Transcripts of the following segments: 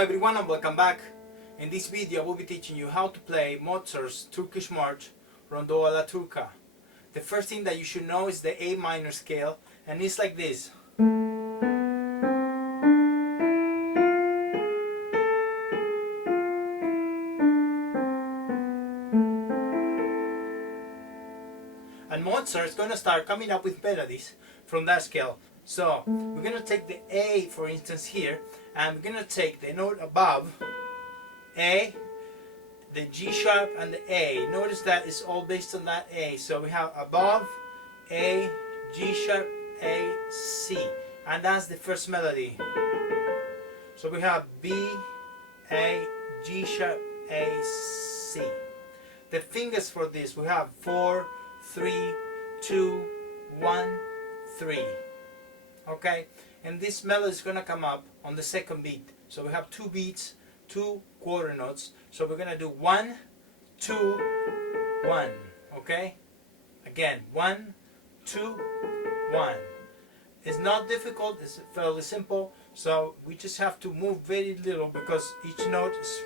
everyone and welcome back. In this video I will be teaching you how to play Mozart's Turkish march Rondo Alla Turca. The first thing that you should know is the A minor scale, and it's like this. And Mozart is going to start coming up with melodies from that scale. So we're going to take the A, for instance, here, and we're going to take the note above A, the G sharp and the A. Notice that it's all based on that A. So we have above A, G sharp, A, C, and that's the first melody. So we have B, A, G sharp, A, C. The fingers for this we have 4, 3, 2, 1, 3. Okay, and this melody is going to come up on the second beat. So we have 2 beats, 2 quarter notes. So we're going to do 1, 2, 1. Okay, again 1, 2, 1. It's not difficult, it's fairly simple. So we just have to move very little because each note is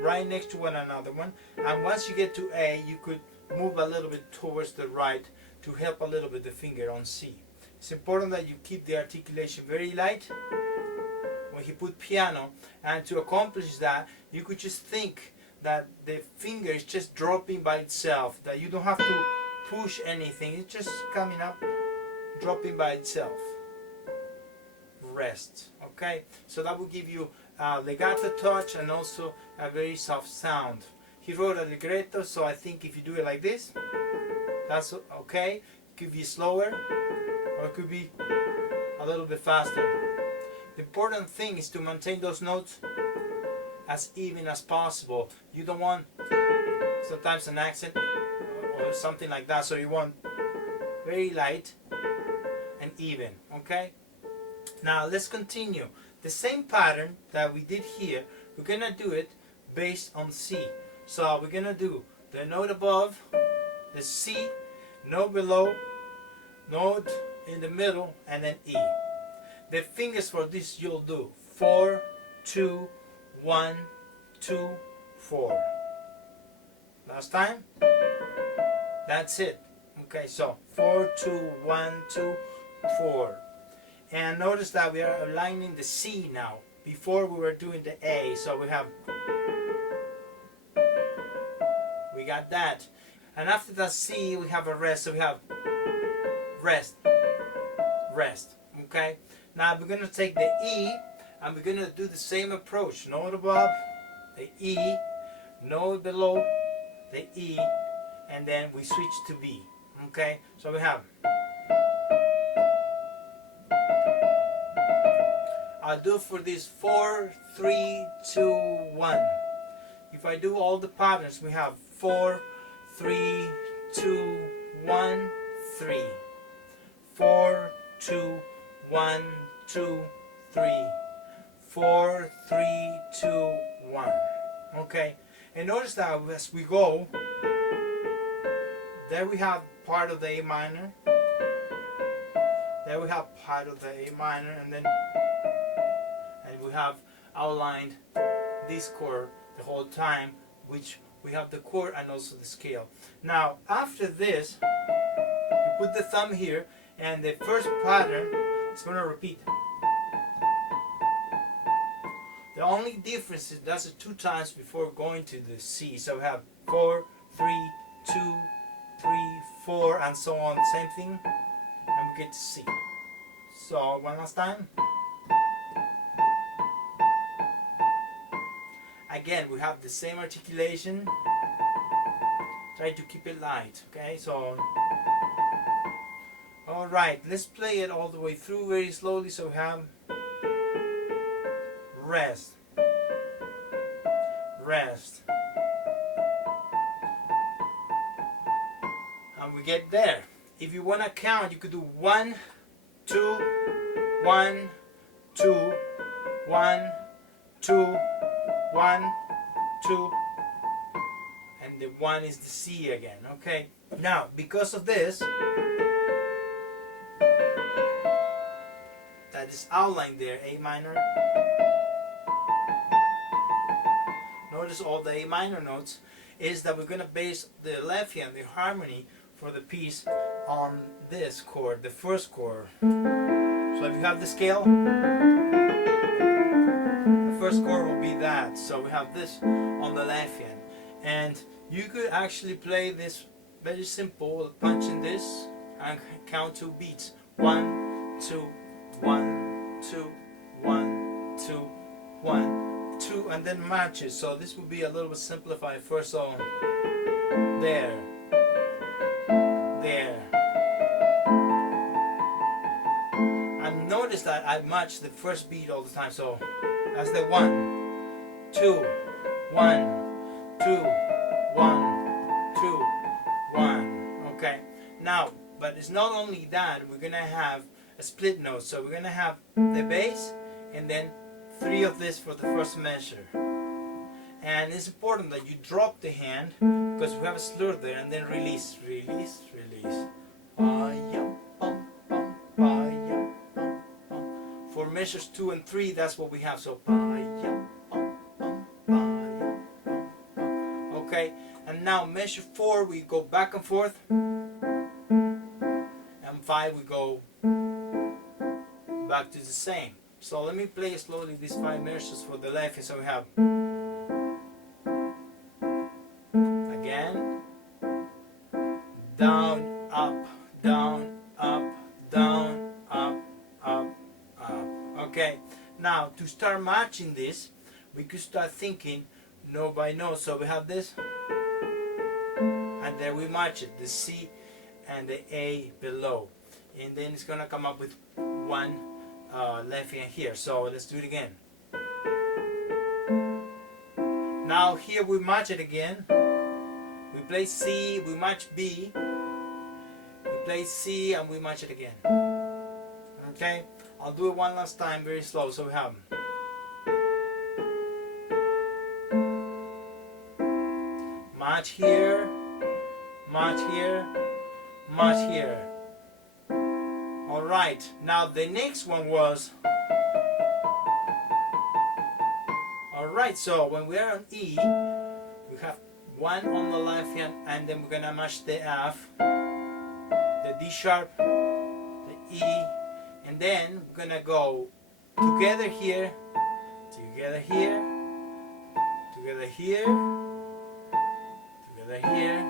right next to one another. And once you get to A, you could move a little bit towards the right to help a little bit the finger on C. It's important that you keep the articulation very light when you put piano, and to accomplish that you could just think that the finger is just dropping by itself, that you don't have to push anything, it's just coming up, dropping by itself. Rest. Okay, so that will give you a legato touch and also a very soft sound. He wrote a libretto, so I think if you do it like this, that's okay. It could be slower or it could be a little bit faster. The important thing is to maintain those notes as even as possible. You don't want sometimes an accent or something like that, so you want very light and even. Okay, now let's continue the same pattern that we did here. We're gonna do it based on C. So we're gonna do the note above, the C, note below, note in the middle, and then E. The fingers for this you'll do 4, 2, 1, 2, 4. Last time. That's it. Okay, so 4, 2, 1, 2, 4. And notice that we are aligning the C now. Before we were doing the A, so we got that. And after that C, we have a rest. So we have rest, rest. Okay. Now we're going to take the E and we're going to do the same approach. Note above, the E, note below, the E, and then we switch to B. Okay. So we have. I'll do for this 4, 3, 2, 1. If I do all the patterns, we have 4, 3, 2, 1, 3. 4, 2, 1, 2, 3. 4, 3, 2, 1. Okay, and notice that as we go, there we have part of the A minor. There we have part of the A minor, and then we have outlined this chord the whole time, which we have the chord and also the scale. Now after this, you put the thumb here, and the first pattern is going to repeat. The only difference is that's 2 times before going to the C. So we have 4, 3, 2, 3, 4, and so on, same thing, and we get to C. So one last time. Again, we have the same articulation. Try to keep it light, okay? So, alright, let's play it all the way through very slowly. So we have rest, rest, and we get there. If you want to count, you could do 1, 2, 1, 2, 1, 2, 1, 2, and the 1 is the C again. Okay, now because of this, that is outlined there, A minor, notice all the A minor notes, is that we're going to base the left hand, the harmony for the piece, on this chord, the first chord. So if you have the scale, the first chord will be that. So we have this on the left hand. And you could actually play this very simple, punching this and count 2 beats. 1, 2, 1, 2, 1, 2, 1, 2, and then match it. So this would be a little bit simplified first. So there, there. And notice that I match the first beat all the time. So that's the 1, 2, 1, 2, 1, 2, 1. Okay. Now, but it's not only that, we're gonna have a split note. So we're gonna have the bass and then 3 of this for the first measure. And it's important that you drop the hand because we have a slur there, and then release, release, release. For measures 2 and 3, that's what we have. So okay, and now measure 4 we go back and forth, and 5 we go back to the same. So let me play slowly these 5 measures for the left. So we have again, down, up, down, up, down, up, up, up. Okay, now to start matching this, we could start thinking note by note. So we have this, and then we match it, the C and the A below, and then it's gonna come up with one left hand here. So let's do it again. Now here we match it again. We play C, we match B, we play C, and we match it again. Okay, I'll do it one last time very slow. So we have match here, match here, match here. Alright, now the next one was, alright, so when we are on E, we have 1 on the left hand, and then we're gonna match the F, the D sharp, the E, and then we're gonna go together here, together here, together here, together here,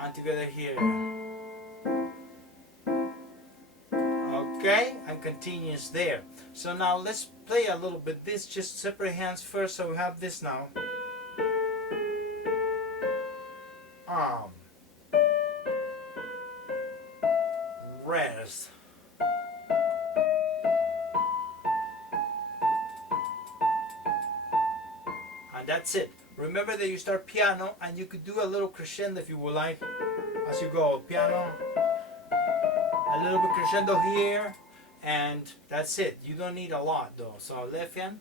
and together here. Okay, and continues there. So now let's play a little bit this, just separate hands first. So we have this now. Rest. And that's it. Remember that you start piano, and you could do a little crescendo if you would like, as you go piano, a little bit crescendo here, and that's it. You don't need a lot though. So left hand,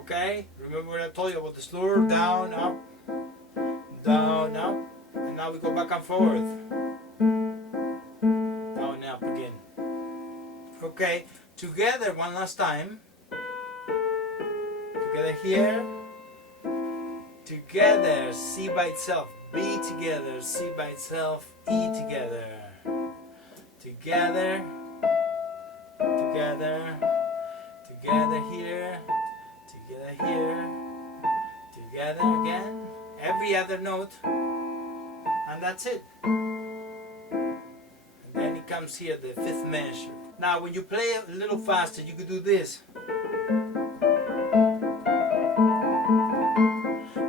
okay, remember what I told you about the slur, down, up, and now we go back and forth, down, up again. Okay, together one last time, together here, together, C by itself, B together, C by itself, E together, together, together, together here, together here, together again, every other note, and that's it. And then it comes here, the 5th measure. Now when you play a little faster, you could do this.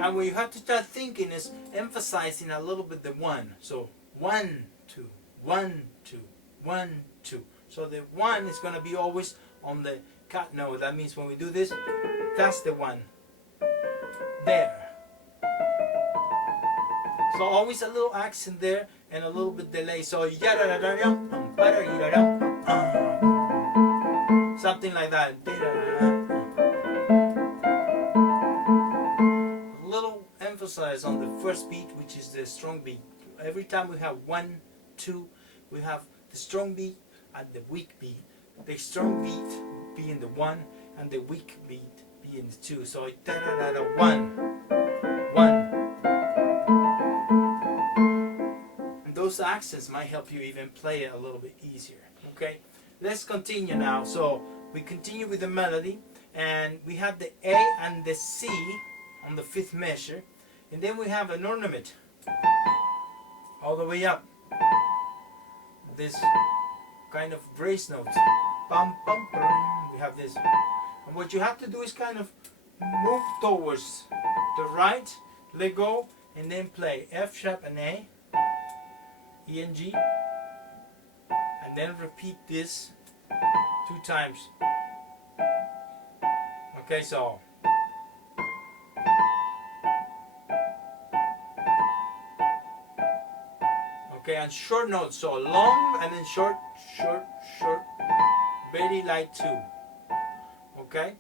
And what you have to start thinking is emphasizing a little bit the 1. So 1, 2, 1, 2, 1, 2. So the 1 is going to be always on the cut note. That means when we do this, that's the 1. There. So always a little accent there and a little bit delay. So something like that. Little emphasize on the first beat, which is the strong beat. Every time we have 1, 2, we have the strong beat at the weak beat, the strong beat being the 1 and the weak beat being the 2. So da da da da 1, 1. And those accents might help you even play it a little bit easier. Okay, let's continue now. So we continue with the melody, and we have the A and the C on the 5th measure, and then we have an ornament all the way up. This kind of brace notes. Bum, bum, bum. We have this. And what you have to do is kind of move towards the right, let go, and then play F sharp and A, E and G, and then repeat this 2 times. Okay, so okay, and short notes, so long and then short, short, short, very light too. Okay,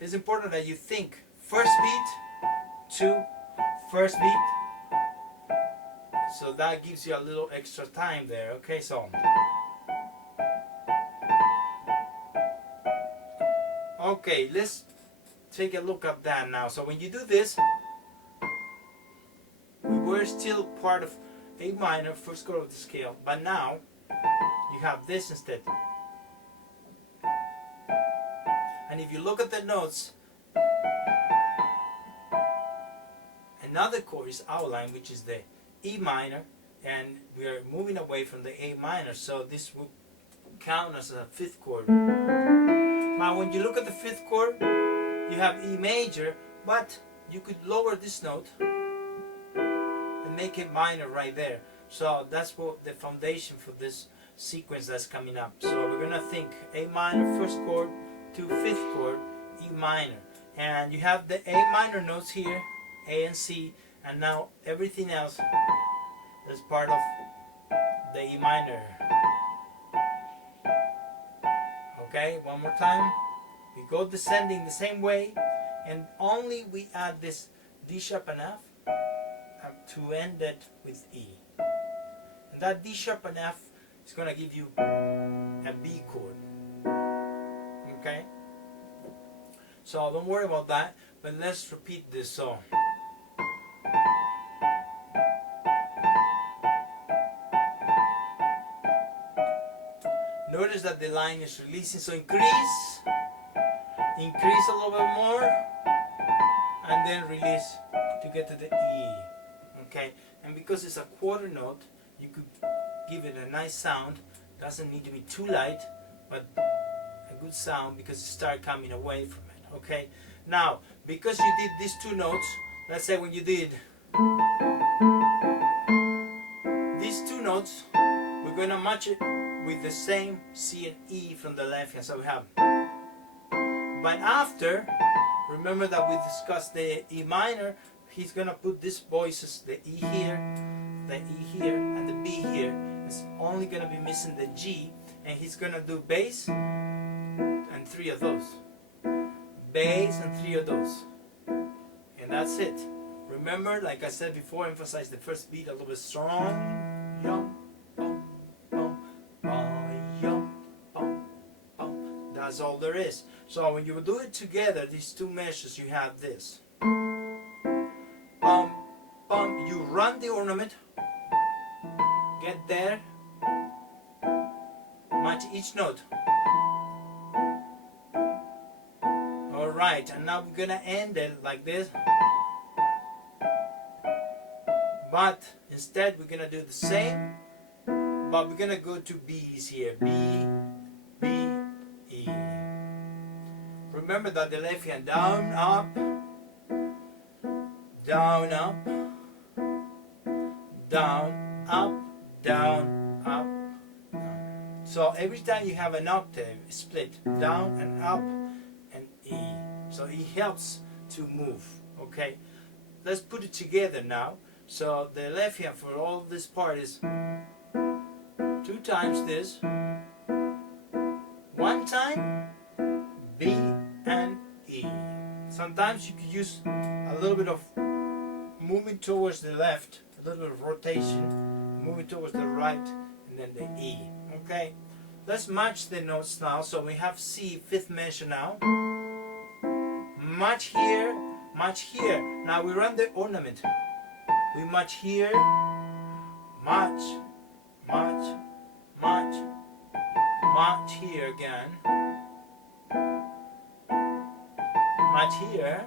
it's important that you think first beat, 2, first beat, so that gives you a little extra time there. Okay, so okay, let's take a look at that now. So when you do this, we were still part of A minor, 1st chord of the scale, but now you have this instead. And if you look at the notes, another chord is outlined, which is the E minor, and we are moving away from the A minor, so this will count as a 5th chord. Now when you look at the 5th chord, you have E major, but you could lower this note and make it minor right there. So that's what the foundation for this sequence that's coming up. So we're gonna think A minor, 1st chord, to 5th chord, E minor. And you have the A minor notes here, A and C, and now everything else is part of the E minor. Okay, one more time. We go descending the same way, and only we add this D sharp and F to end it with E. And that D sharp and F is going to give you a B chord. Okay? So don't worry about that, but let's repeat this song. Notice that the line is releasing, so increase a little bit more, and then release to get to the E. Okay, and because it's a quarter note, you could give it a nice sound. Doesn't need to be too light, but a good sound because it starts coming away from it. Okay, now because you did these 2 notes, let's say when you did these 2 notes, we're going to match it with the same C and E from the left hand. So we have, but after, remember that we discussed the E minor, he's gonna put these voices, the E here, and the B here. It's only gonna be missing the G, and he's gonna do bass and 3 of those, bass and 3 of those, and that's it. Remember, like I said before, emphasize the first beat a little bit strong. Yum. That's all there is. So when you do it together, these 2 measures, you have this. Bum, bum. You run the ornament, get there, match each note. Alright, and now we're gonna end it like this. But instead we're gonna do the same, but we're gonna go to B's here. B, B, E. Remember that the left hand down, up, down, up, down, up, down, up, down. So every time you have an octave split, down and up and E. So it helps to move. Okay, let's put it together now. So the left hand for all this part is 2 times this, 1 time B and E. Sometimes you could use a little bit of moving towards the left, a little bit of rotation, moving towards the right, and then the E. Okay, let's match the notes now. So we have C, fifth measure now. Match here, match here. Now we run the ornament. We match here, match, match, match, match here again, match here,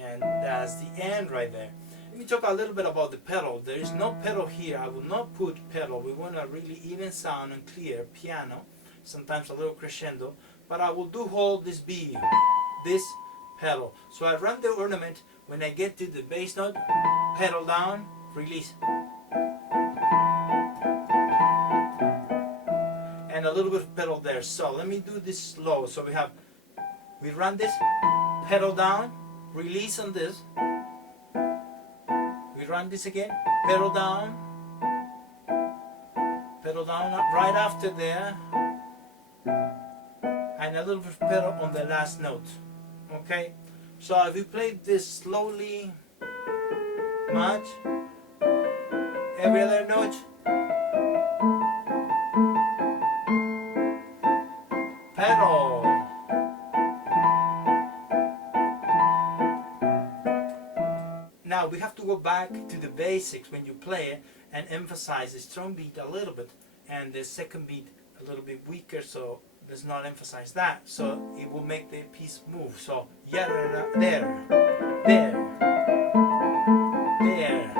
and that's the end right there. Let me talk a little bit about the pedal. There is no pedal here. I will not put pedal. We want a really even sound and clear piano, sometimes a little crescendo, but I will do hold this B, this pedal. So I run the ornament. When I get to the bass note, pedal down, release. And a little bit of pedal there. So let me do this slow. So we run this, pedal down, release on this. We run this again, pedal down right after there, and a little bit of pedal on the last note. Okay? So if we play this slowly, match, every other note, pedal. Now we have to go back to the basics when you play it and emphasize the strong beat a little bit and the second beat a little bit weaker, so let's not emphasize that, so it will make the piece move. So yeah, there, there, there, there, there.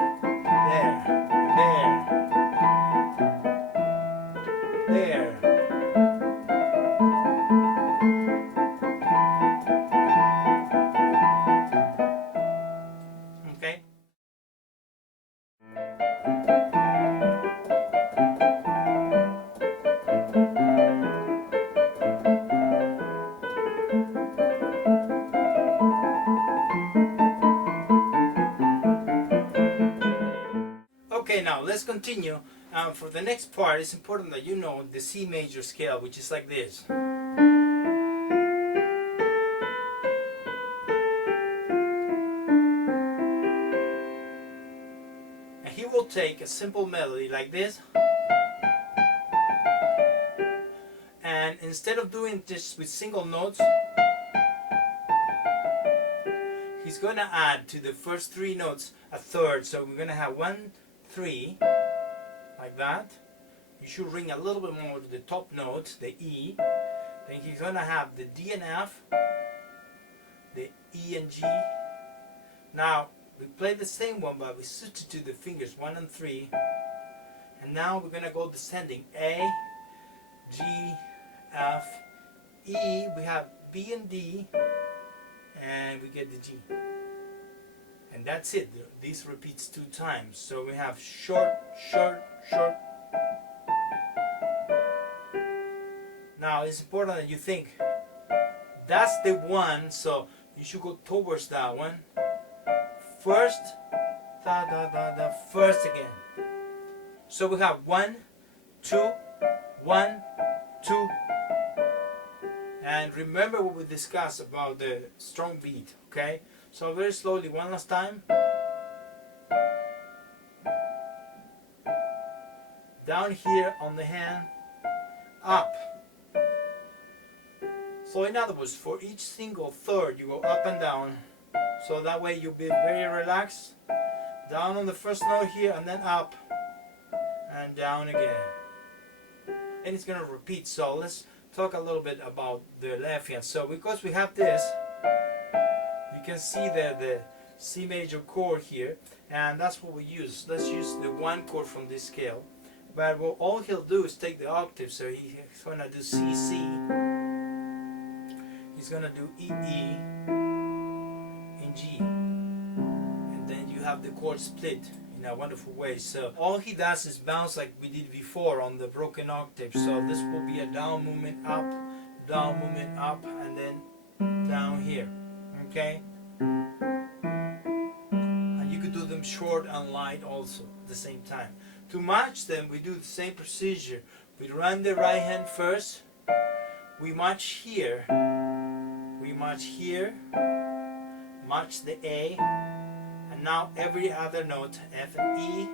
Okay? Okay, now let's continue. For the next part, it's important that you know the C major scale, which is like this. And he will take a simple melody like this, and instead of doing this with single notes, he's going to add to the first three notes a third. So we're going to have 1, 3, like that. You should ring a little bit more to the top note, the E. Then he's going to have the D and F, the E and G. Now we play the same one, but we substitute the fingers 1 and 3. And now we're going to go descending. A, G, F, E. We have B and D, and we get the G. And that's it. This repeats 2 times. So we have short, short, short. Now it's important that you think that's the one, so you should go towards that one. First, da da da da, first again. So we have 1, 2, 1, 2. And remember what we discussed about the strong beat, okay? So very slowly, one last time. Down here on the hand, up. So in other words, for each single third, you go up and down. So that way you'll be very relaxed. Down on the first note here, and then up, and down again. And it's going to repeat. So let's talk a little bit about the left hand. So because we have this, you can see the C major chord here, and that's what we use. Let's use the 1 chord from this scale. But all he'll do is take the octave, so he's going to do C, C. He's going to do E, E, and G. And then you have the chord split in a wonderful way. So all he does is bounce like we did before on the broken octave. So this will be a down movement up, and then down here. Okay? And you could do them short and light also at the same time. To match them, we do the same procedure. We run the right hand first. We match here. We match here. Match the A. And now every other note, F and E.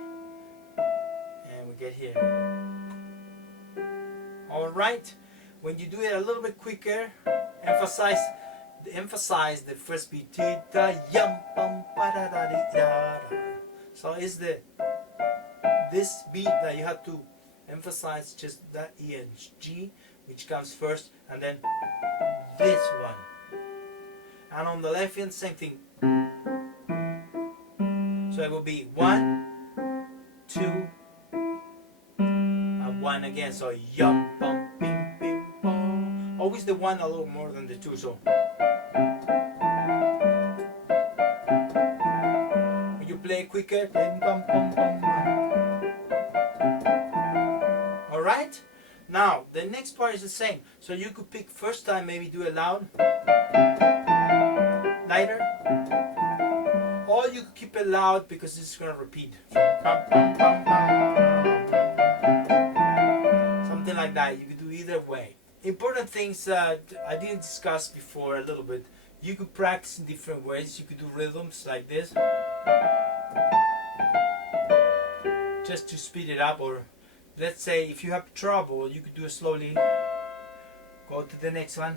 And we get here. Alright? When you do it a little bit quicker, emphasize the first beat. So it's this beat that you have to emphasize, just that E and G, which comes first, and then this one. And on the left hand, same thing. So it will be 1, 2, and 1 again. So yum bum bing bing bong. Always the 1 a little more than the 2. So when you play quicker, then bum bum bum. All right. Now the next part is the same. So you could pick first time, maybe do it loud, lighter. Or you could keep it loud because this is going to repeat. Something like that. You could do either way. Important things that I didn't discuss before a little bit. You could practice in different ways. You could do rhythms like this, just to speed it up. Or let's say if you have trouble, you could do it slowly. Go to the next one.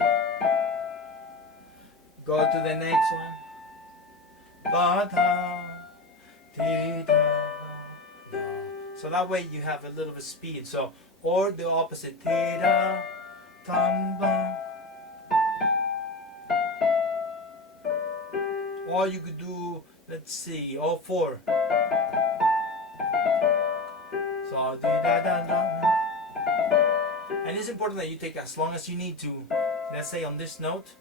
Go to the next one. Da, da, dee, da, da. So that way you have a little bit of speed. So, or the opposite. Dee, da, dum, dum. Or you could do, let's see, all 4. So, dee, da, da, da. And it's important that you take as long as you need to. Let's say on this note,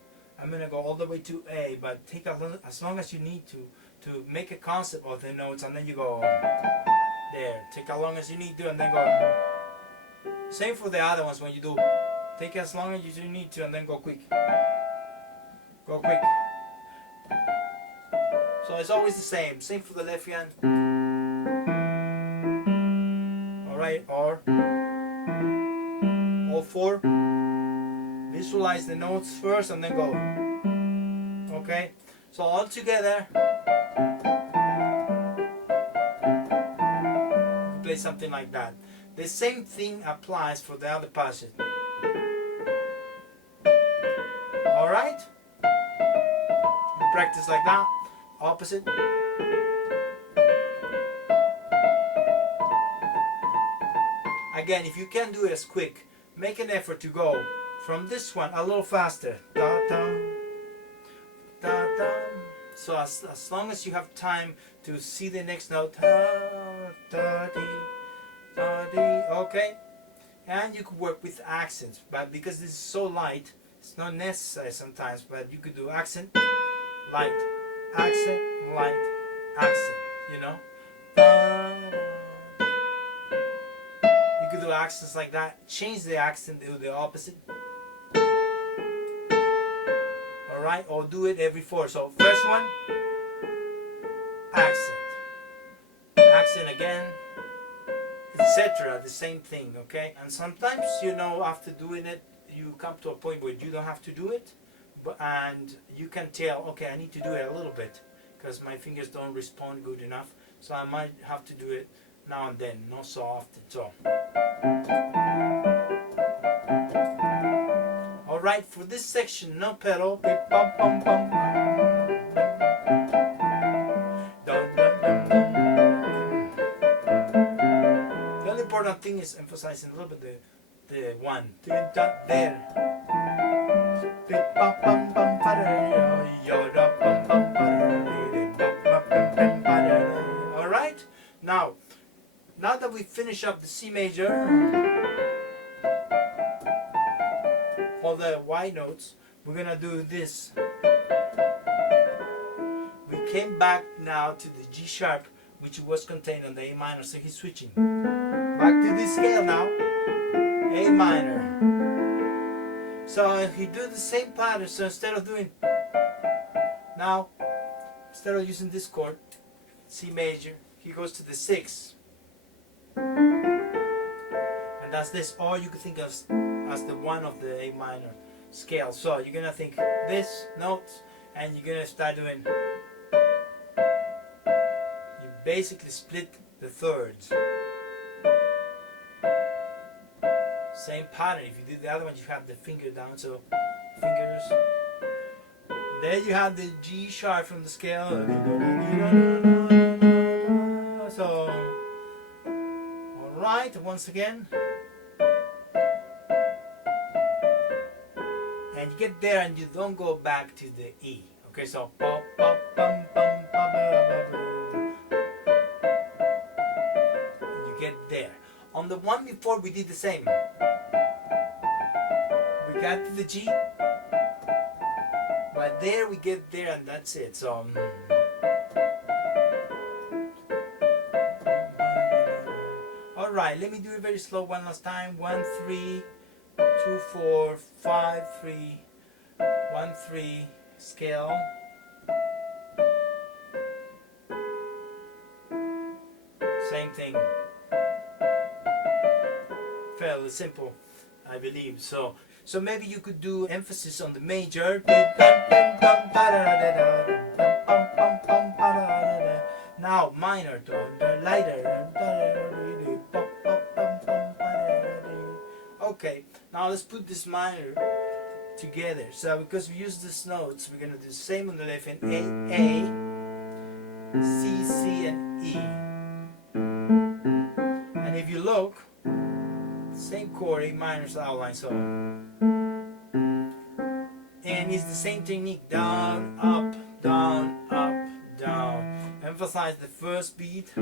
I'm going to go all the way to A, but take as long as you need to make a concept of the notes, and then you go there. Take as long as you need to, and then go. Same for the other ones. When you do, take as long as you need to, and then go quick. Go quick. So it's always the same. Same for the left hand. Alright, or all 4. Visualize the notes first and then go. Okay? So all together, play something like that. The same thing applies for the other passage. Alright? You practice like that. Opposite. Again, if you can't do it as quick, make an effort to go from this one a little faster. Da, da, da, da. So as long as you have time to see the next note. Da, da, dee, da, dee. Okay? And you could work with accents, but because this is so light, it's not necessary sometimes, but you could do accent, light, accent, light, accent, you know? Da, da. You could do accents like that. Change the accent to the opposite. Alright, or do it every 4. So first one, accent, accent again, etc. The same thing, okay? And sometimes, you know, after doing it, you come to a point where you don't have to do it, and you can tell, okay, I need to do it a little bit because my fingers don't respond good enough, so I might have to do it now and then, not so often. So alright, for this section, no pedal. The only important thing is emphasizing a little bit the 1. There. Alright, now that we finish up the C major, all the Y notes, we're gonna do this. We came back now to the G sharp, which was contained on the A minor, so he's switching back to this scale now, A minor. So he do the same pattern. So instead of using this chord, C major, he goes to the 6, and that's this. Or you could think of as the 1 of the A minor scale. So you're gonna think this notes, and you're gonna start doing. You basically split the thirds. Same pattern. If you do the other one, you have the finger down, so fingers. There you have the G sharp from the scale. So, alright, once again. And you get there and you don't go back to the E. Okay, so you get there. On the one before we did the same. We got to the G, but there we get there and that's it. So alright, let me do it very slow one last time. 1 3 2 4 5 3 1 3 scale. Same thing. Fairly simple, I believe. So maybe you could do emphasis on the major. Now minor, lighter. Okay, now let's put this minor together. So because we use these notes, we're gonna do the same on the left hand. A, C, C, and E. And if you look, same chord, A minor's outline, so. And it's the same technique, down, up, down, up, down. Emphasize the first beat, a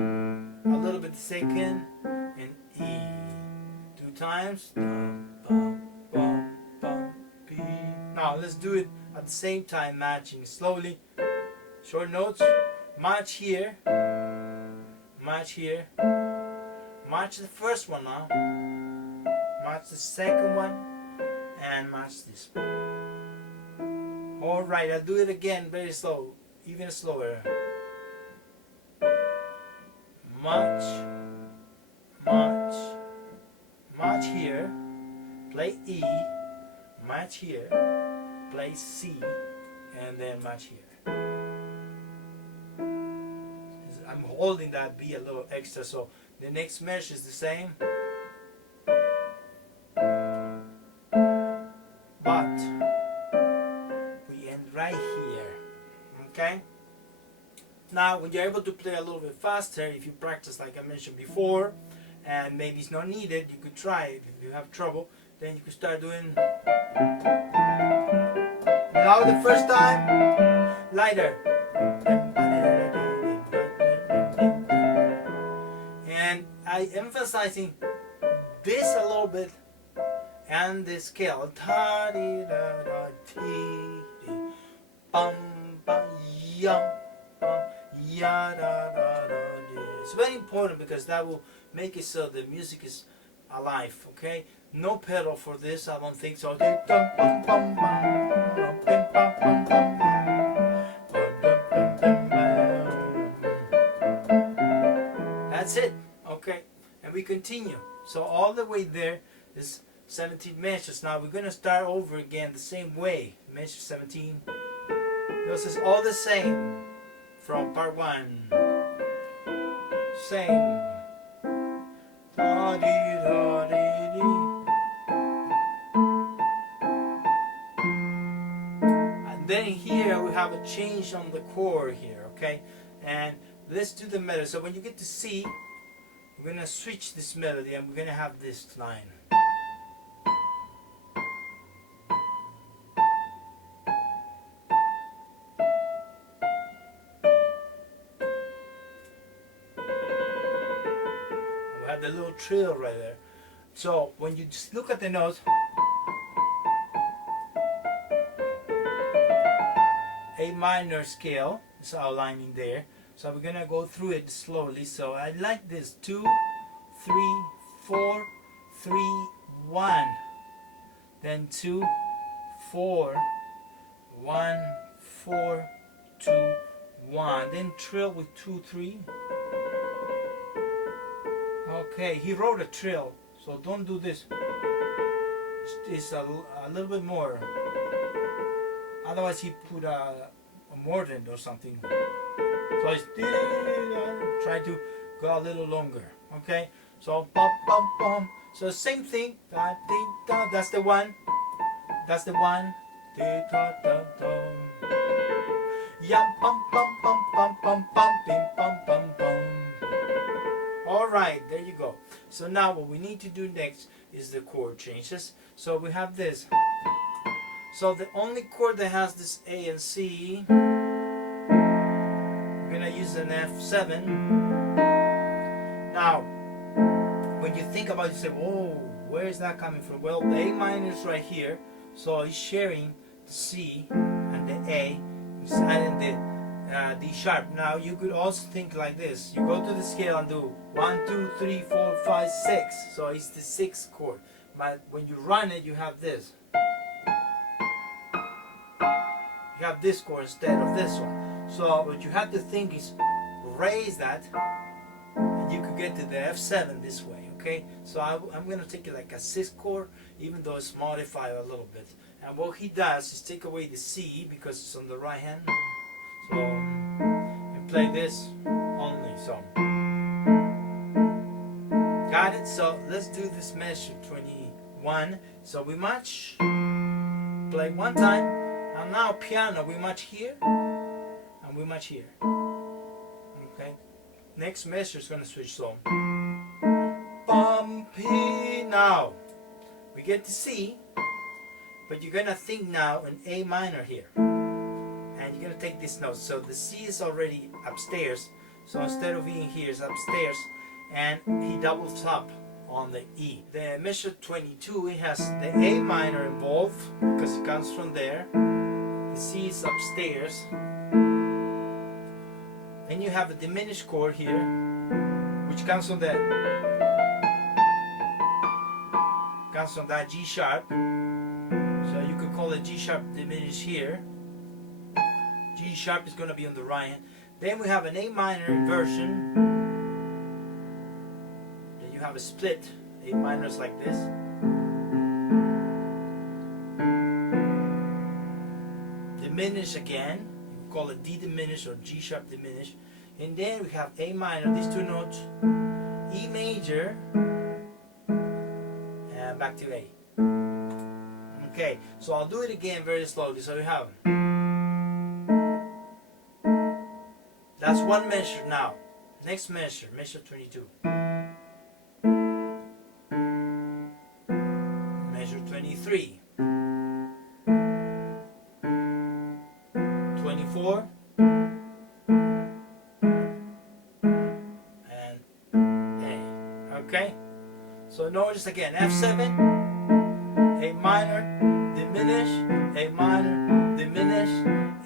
little bit the second, and E. 2 times. Now let's do it at the same time, matching slowly. Short notes, match here, match here, match the first one now, match the second one, and match this one. Alright, I'll do it again very slow, even slower. Match, match, match here, play E, match here, play C, and then match here. I'm holding that B a little extra, so the next measure is the same. But we end right here. Okay? Now, when you're able to play a little bit faster, if you practice like I mentioned before, and maybe it's not needed, you could try it. If you have trouble, then you could start doing. Now the first time, lighter. And I emphasizing this a little bit and the scale. It's very important because that will make it so the music is alive, okay? No pedal for this, I don't think so. That's it, okay? And we continue. So all the way there is 17 measures. Now we're gonna start over again the same way. Measure 17. This is all the same from part 1. Same. And then here we have a change on the chord here, okay? And let's do the melody. So when you get to C, we're gonna switch this melody and we're gonna have this line. We have the little trill right there. So when you just look at the notes, A minor scale is outlining there. So we're gonna go through it slowly. So I like this 2, 3, 4, 3, 1. Then 2, 4, 1, 4, 2, 1. Then trill with 2, 3. Okay, he wrote a trill, so don't do this. It's a little bit more. Otherwise he put a mordant or something. So it's try to go a little longer. Okay, So bum bum bum. So same thing. Da, dee, da. That's the one. That's the one. Dee, da, da, da. Yum bum bum bum bum bum bum bim bum bum bum. All right, there you go. So now what we need to do next is the chord changes. So we have this. So the only chord that has this A and C, we're gonna use an F7. Now, when you think about it, you say, "Oh, where is that coming from?" Well, the A minor is right here, so it's sharing the C and the A, and the D sharp. Now you could also think like this. You go to the scale and do 1, 2, 3, 4, 5, 6. So it's the sixth chord. But when you run it, you have this. You have this chord instead of this one. So what you have to think is raise that, and you could get to the F7 this way. Okay, so I'm going to take it like a sixth chord, even though it's modified a little bit. And what he does is take away the C because it's on the right hand. So and play this only. So got it. So let's do this measure 21. So we match, play one time, and now piano we match here and we match here. Okay. Next measure is going to switch. So bumpy. Now we get to C, but you're gonna think now an A minor here, and you're gonna take this note. So the C is already upstairs, so instead of being here, it's upstairs, and he doubles up on the E. The measure 22, it has the A minor involved because it comes from there. The C is upstairs, and you have a diminished chord here, which comes from that. Comes from that G sharp, so you could call it G sharp diminished here. G sharp is going to be on the right hand. Then we have an A minor inversion. Then you have a split. A minor is like this. Diminish again. You call it D diminished or G sharp diminished. And then we have A minor. These two notes. E major. Back to A. Okay, so I'll do it again very slowly. So we have, that's one measure now. Next measure, measure 22. Measure 23. 24. And A. Okay? So notice again, F7, A minor, diminish, A minor, diminish,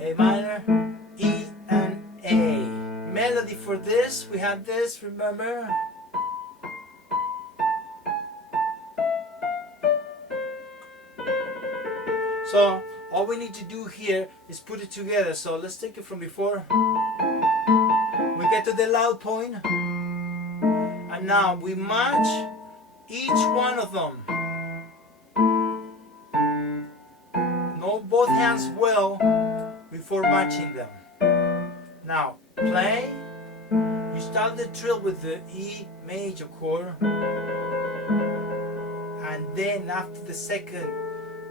A minor, E and A. Melody for this, we have this, remember? So all we need to do here is put it together. So let's take it from before. We get to the loud point, and now we match each one of them. Know both hands well before matching them. Now play. You start the trill with the E major chord, and then after the second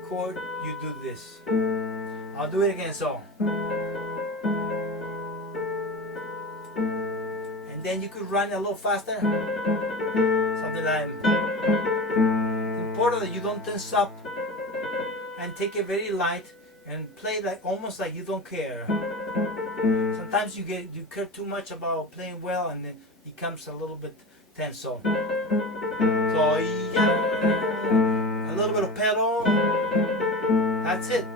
chord you do this. I'll do it again. So, and then you could run a little faster, something like. Important that you don't tense up and take it very light and play like almost like you don't care. Sometimes you care too much about playing well and then it becomes a little bit tense. So yeah, a little bit of pedal. That's it.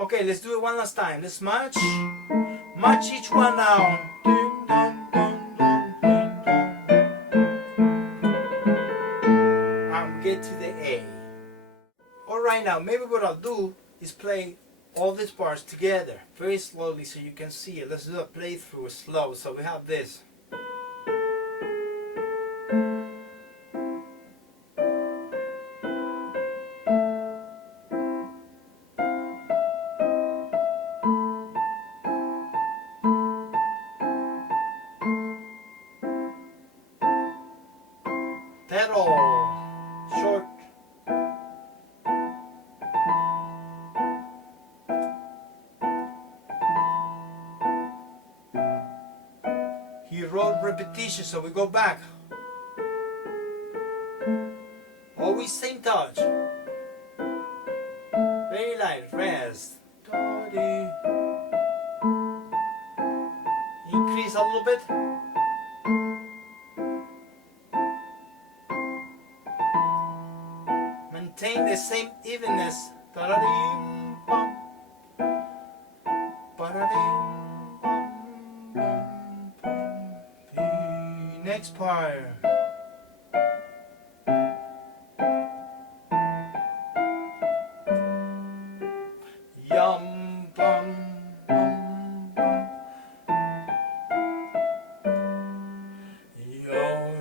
Okay, let's do it one last time. Let's match each one now. Get to the A. Alright, now maybe what I'll do is play all these parts together very slowly so you can see it. Let's do a playthrough slow. So we have this. Terro, short. He wrote repetition, so we go back. Always same touch. Very light, rest. Increase a little bit. Maintain the same evenness. Next part. Yum bum bum bum. Your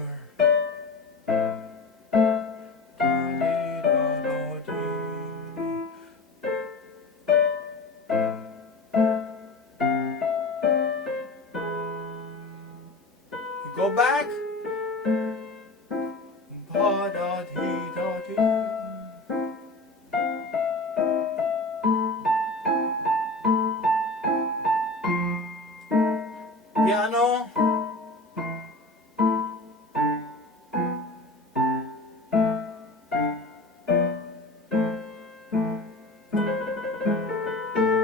you go back. Piano.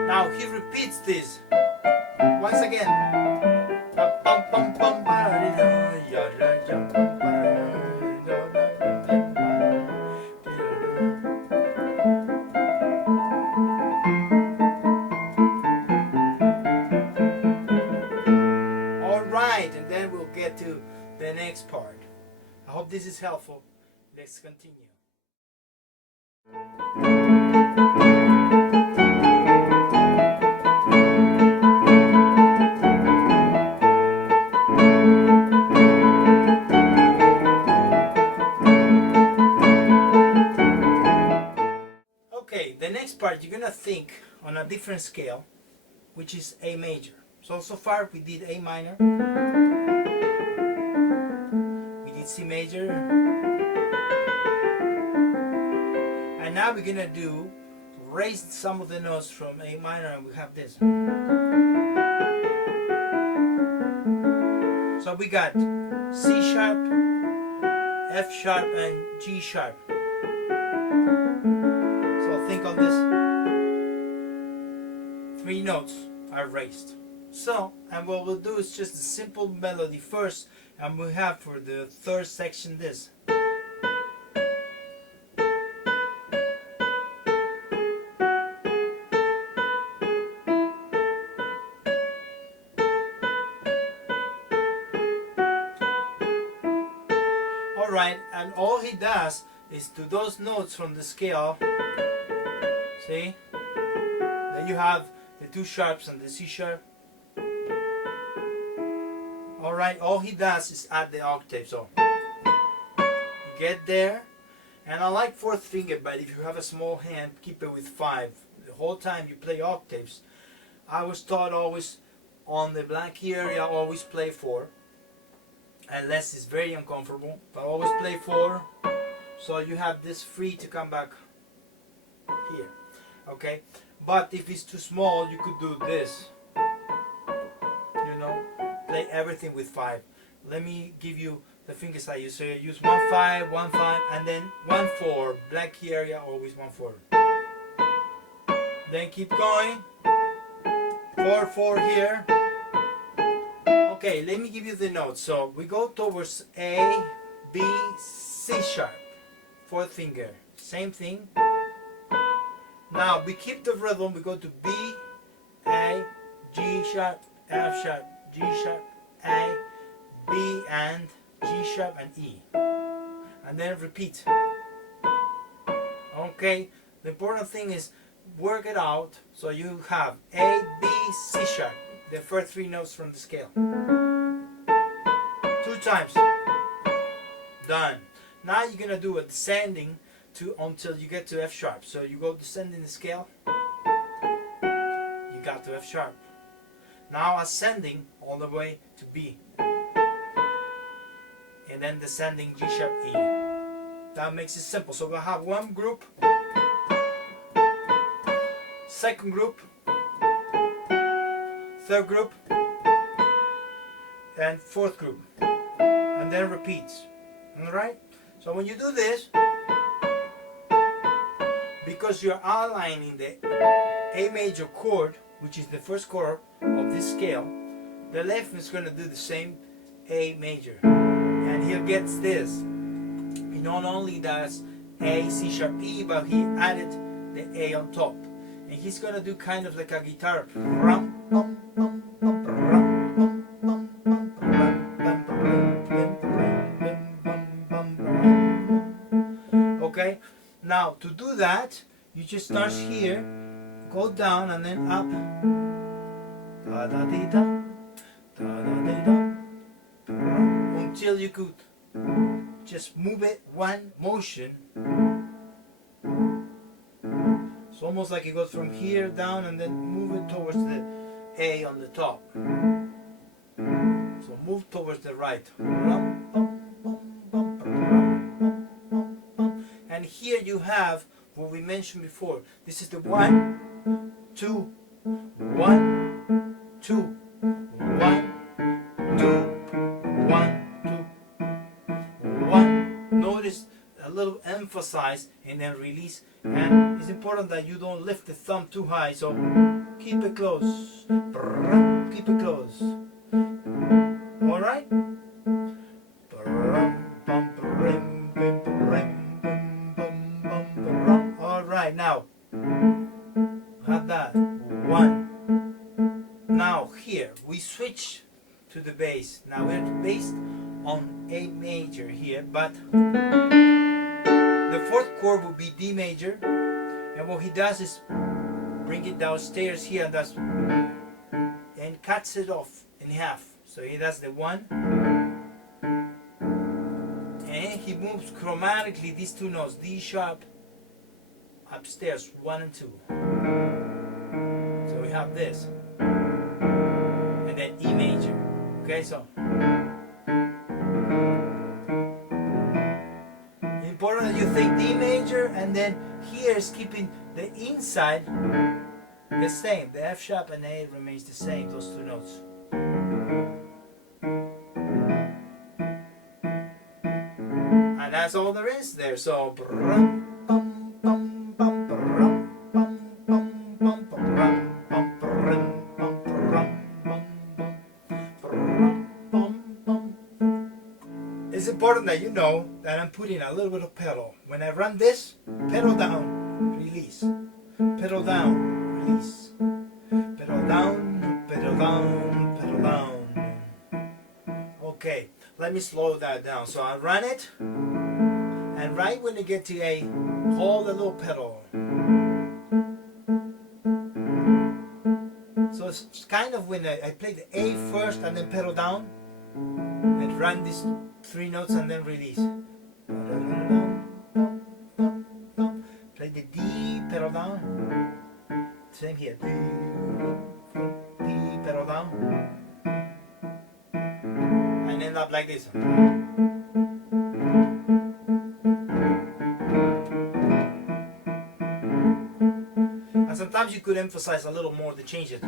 Now he repeats this once again. Alright, and then we'll get to the next part. I hope this is helpful. Let's continue. Okay, the next part you're gonna think on a different scale, which is A major. So far we did A minor, we did C major, and now we're gonna do raise some of the notes from A minor, and we have this. So we got C sharp, F sharp, and G sharp. So think on this. 3 notes are raised. So, and what we'll do is just a simple melody first, and we have for the third section this. Alright, and all he does is to those notes from the scale, see? Then you have the 2 sharps and the C sharp. Alright, all he does is add the octave. So you get there, and I like 4th finger, but if you have a small hand, keep it with 5. The whole time you play octaves. I was taught always on the black key area, always play 4, unless it's very uncomfortable, but always play 4, so you have this free to come back here. Okay, but if it's too small, you could do this, you know, play everything with 5. Let me give you the fingers I use. So you use 1 5 1 5 and then 1 4, black key area, always 1 4, then keep going, 4 4 here. Okay, let me give you the notes. So we go towards A, B, C sharp, 4th finger, same thing. Now we keep the rhythm, we go to B, A, G sharp, F sharp, G sharp, A, B, and G sharp and E. And then repeat. Okay, the important thing is work it out so you have A, B, C sharp, the first 3 notes from the scale. 2 times. Done. Now you're gonna do a descending until you get to F sharp. So you go descending the scale, you got to F sharp. Now ascending all the way to B. In and then descending G sharp E. That makes it simple. So we'll have one group, second group, third group, and fourth group, and then repeats. Alright? So when you do this, because you're outlining the A major chord, which is the first chord of this scale, the left is going to do the same A major. And he gets this. He not only does A, C sharp E, but he added the A on top. And he's going to do kind of like a guitar. Okay? Now, to do that, you just start here, go down and then up. Da da da da, da da da da, until you could just move it one motion. It's almost like it goes from here down and then move it towards the A on the top. So move towards the right. And here you have what we mentioned before. This is the 1, 2, 1, 2, 1, 2, 1, 2, 1. Notice a little emphasize and then release. And it's important that you don't lift the thumb too high. So keep it close. Keep it close. All right? All right, now have that 1. Now here we switch to the bass. Now we're based on A major here, but the fourth chord will be D major, and what he does is bring it downstairs here and does and cuts it off in half. So he does the 1, and he moves chromatically these two notes, D sharp upstairs, 1 and 2. So we have this, and then E major. Okay, so important that you think D major, and then here is keeping the inside the same. The F sharp and A remains the same, those two notes. And that's all there is there. So it's important that you know that I'm putting a little bit of pedal. When I run this, pedal down, release. Pedal down, release. Pedal down, pedal down, pedal down. Okay, let me slow that down. So I run it, and right when you get to A, hold the little pedal. So it's kind of when I play the A first and then pedal down, and run these 3 notes and then release. Play the D, pedal down. Same here. D, pedal down. And end up like this. And sometimes you could emphasize a little more the changes.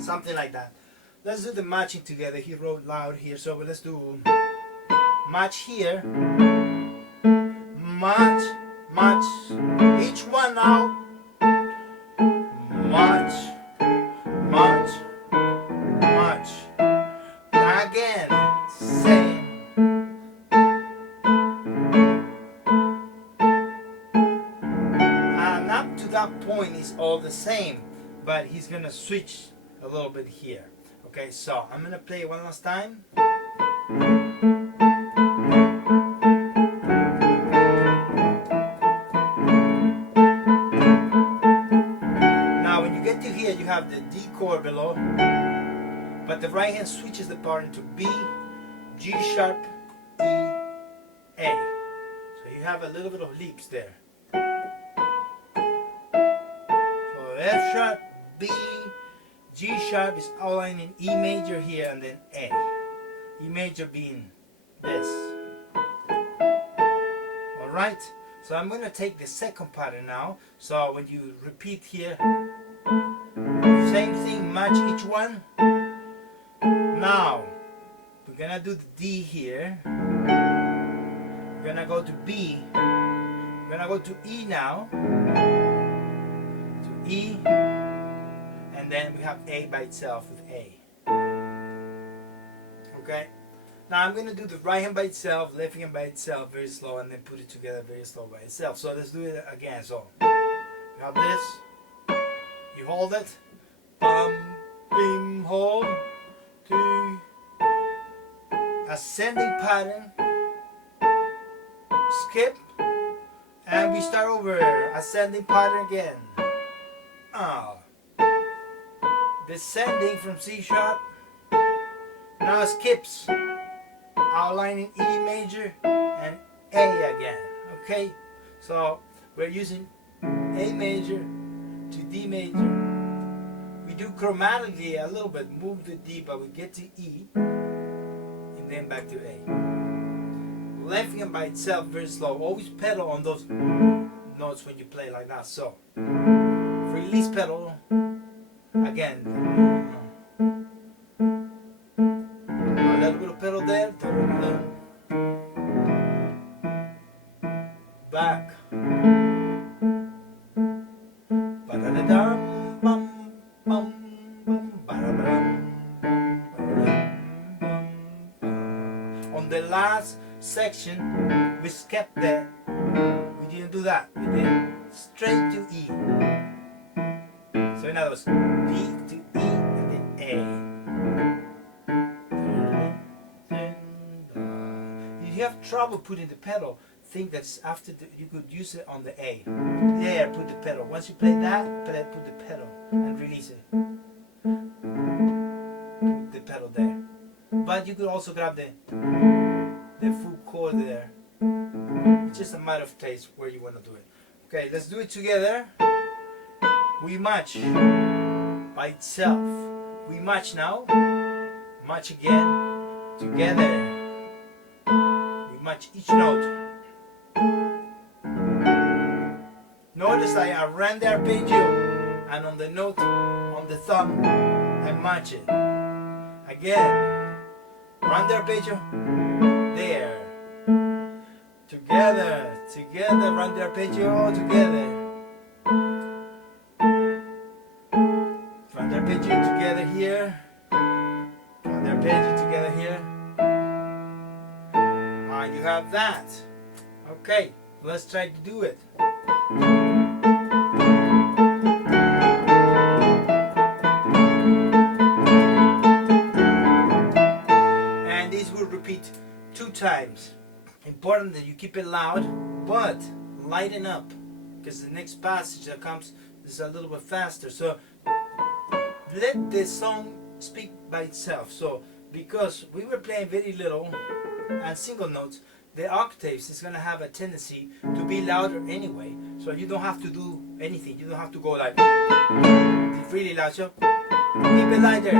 Something like that. Let's do the matching together. He wrote loud here, so let's do match here. Match, match. Each one now. Match, match, match. Again, same. And up to that point is all the same, but he's gonna switch a little bit here. Okay, so I'm gonna play it one last time. Now when you get to here, you have the D chord below, but the right hand switches the part into B, G sharp, E, A. So you have a little bit of leaps there. F sharp, B, G sharp is outlined in E major here, and then A. E major being this. Alright, so I'm going to take the second pattern now. So when you repeat here, same thing, match each one. Now, we're going to do the D here. We're going to go to B. We're going to go to E now. To E. And then we have A by itself with A. Okay? Now I'm going to do the right hand by itself, left hand by itself, very slow, and then put it together very slow by itself. So let's do it again. So you have this, you hold it, bum, bim, hold, two, ascending pattern, skip, and we start over, ascending pattern again. Descending from C sharp, now skips. Outlining E major and A again. Okay, so we're using A major to D major. We do chromatically a little bit, move the D, but we get to E and then back to A. Left hand by itself, very slow. Always pedal on those notes when you play like that. So release pedal again. A little bit of pedal there, back. On the last section, we skipped there. We didn't do that. We did straight to E. So in other words, D to E and then A. If you have trouble putting the pedal, think that's after you could use it on the A. There, put the pedal. Once you play that, put the pedal and release it. Put the pedal there. But you could also grab the full chord there. It's just a matter of taste where you want to do it. Okay, let's do it together. We match by itself. We match now. Match again. Together. Match each note. Notice I ran the arpeggio, and on the note on the thumb I match it. Again, run the arpeggio, there. Together, together, run the arpeggio, together. Run the arpeggio together here. Run the arpeggio together here. You have that. Okay, let's try to do it. And this will repeat 2 times. Important that you keep it loud, but lighten up, because the next passage that comes is a little bit faster. So let the song speak by itself. So because we were playing very little and single notes, the octaves is going to have a tendency to be louder anyway, so you don't have to do anything. You don't have to go like really loud. So keep it lighter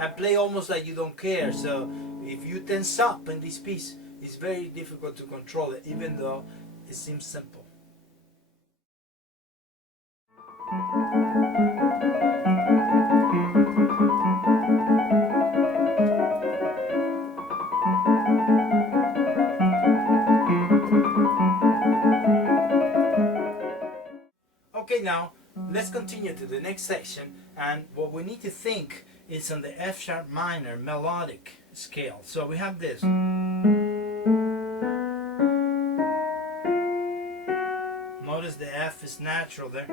and play almost like you don't care. So if you tense up in this piece, it's very difficult to control it, even though it seems simple. Okay, now let's continue to the next section, and what we need to think is on the F sharp minor melodic scale. So we have this. Notice the F is natural there.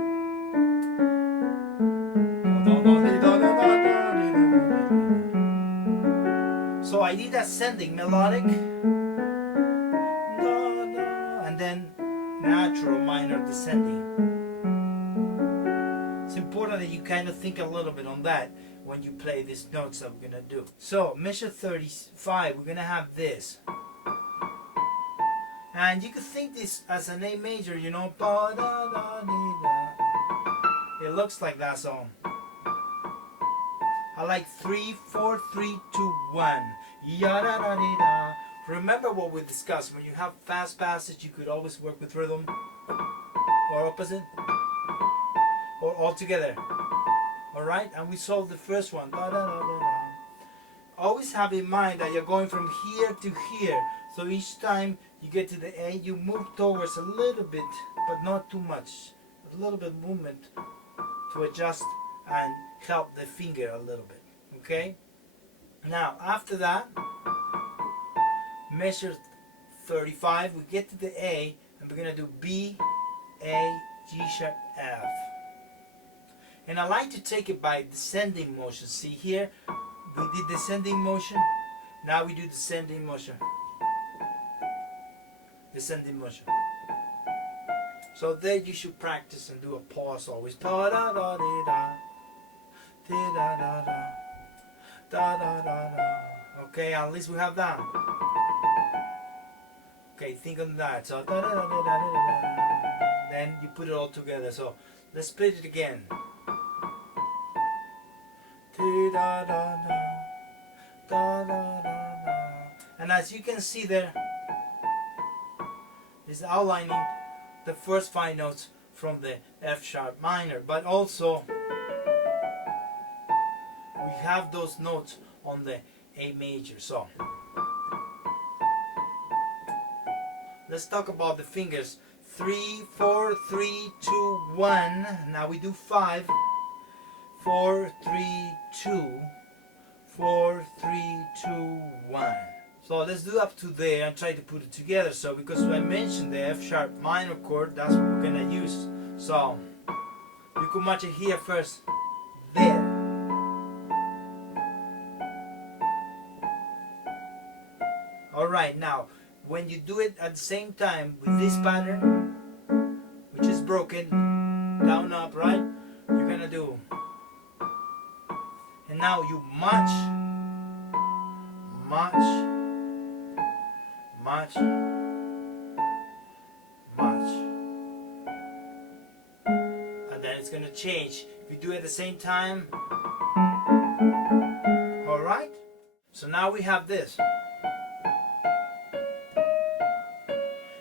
So I did ascending melodic, and then natural minor descending. It's important that you kind of think a little bit on that when you play these notes that we're going to do. So measure 35, we're going to have this. And you could think this as an A major, you know. Ba, da, da, dee, da. It looks like that song. I like 3, 4, 3, 2, 1. Ya, da, da, dee, da. Remember what we discussed. When you have fast passage, you could always work with rhythm, or opposite, or all together. Alright? And we solved the first one. Da, da, da, da, da. Always have in mind that you're going from here to here. So each time you get to the A, you move towards a little bit, but not too much. A little bit movement to adjust and help the finger a little bit. Okay? Now, after that, measure 35, we get to the A, and we're going to do B, A, G sharp, F. And I like to take it by descending motion. See here, we did descending motion, now we do descending motion. Descending motion. So there you should practice and do a pause always. Da da da da da, da da da da, da da da da. Okay, at least we have that. Okay, think on that. So da da da da da da da. Then you put it all together. So let's split it again. Da da da da, da da da da. And as you can see there, is outlining the first 5 notes from the F sharp minor, but also we have those notes on the A major. So let's talk about the fingers. 3, 4, 3, 2, 1. Now we do 5, 4, 3, 2, 4, 3, 2, 1. So let's do up to there and try to put it together. So because I mentioned the F sharp minor chord, that's what we're gonna use. So you could match it here first, there. Alright, now when you do it at the same time with this pattern, which is broken, down, up, right? You're gonna do. And now you match, match, match, match, and then it's gonna change. If you do it at the same time, all right? So now we have this.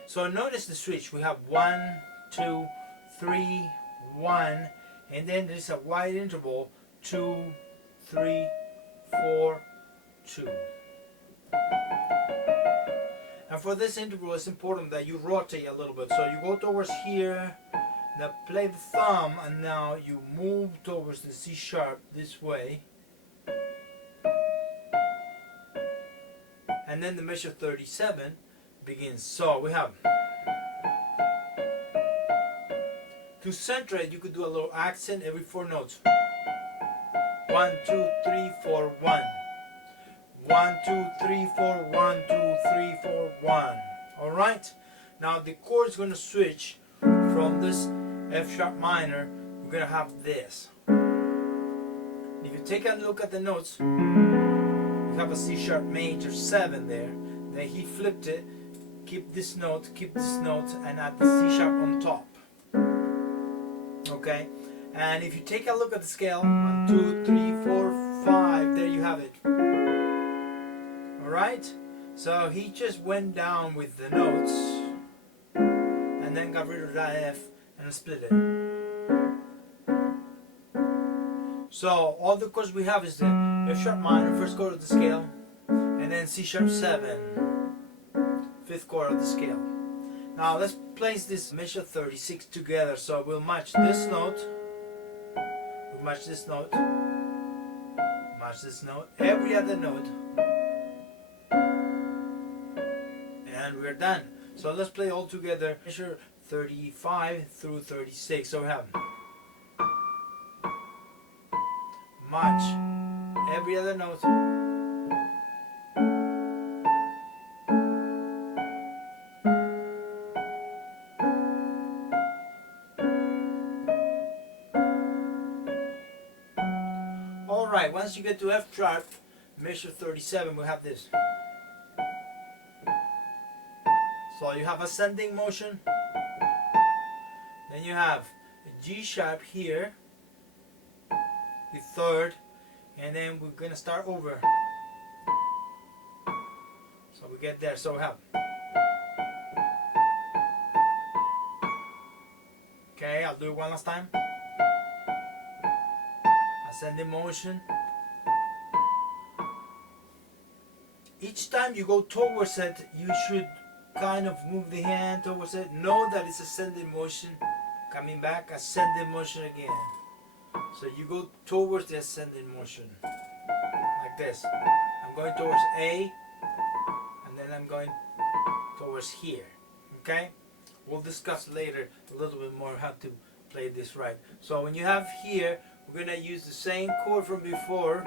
So notice the switch. We have 1, 2, 3, 1, and then there's a wide interval, 2, 3, 4, 2. And for this interval, it's important that you rotate a little bit. So you go towards here, now play the thumb, and now you move towards the C sharp this way. And then the measure 37 begins. So we have, to center it, you could do a little accent every 4 notes. 1, 2, 3, 4, 1. 1, 2, 3, 4, 1, 2, 3, 4, 1. Alright? Now the chord is going to switch from this F sharp minor. We're going to have this. If you take a look at the notes, you have a C sharp major 7 there. Then he flipped it, keep this note, and add the C sharp on top. Okay? And if you take a look at the scale, 1, 2, 3, 4, 5, there you have it. Alright? So he just went down with the notes and then got rid of that F and split it. So all the chords we have is the F sharp minor, first chord of the scale, and then C sharp 7, 5th chord of the scale. Now let's place this measure 36 together. So we'll match this note, we'll match this note, match this note, every other note, and we're done. So let's play all together. Measure 35 through 36. So we have match every other note, alright. Once you get to F sharp, measure 37, we'll have this. So you have ascending motion, then you have a G sharp here, the third, and then we're gonna start over. So we get there. So we have, okay, I'll do it one last time. Ascending motion. Each time you go towards it, you should kind of move the hand towards it. Know that it's ascending motion. Coming back, ascending motion again. So you go towards the ascending motion. Like this. I'm going towards A, and then I'm going towards here. Okay? We'll discuss later a little bit more how to play this right. So when you have here, we're going to use the same chord from before.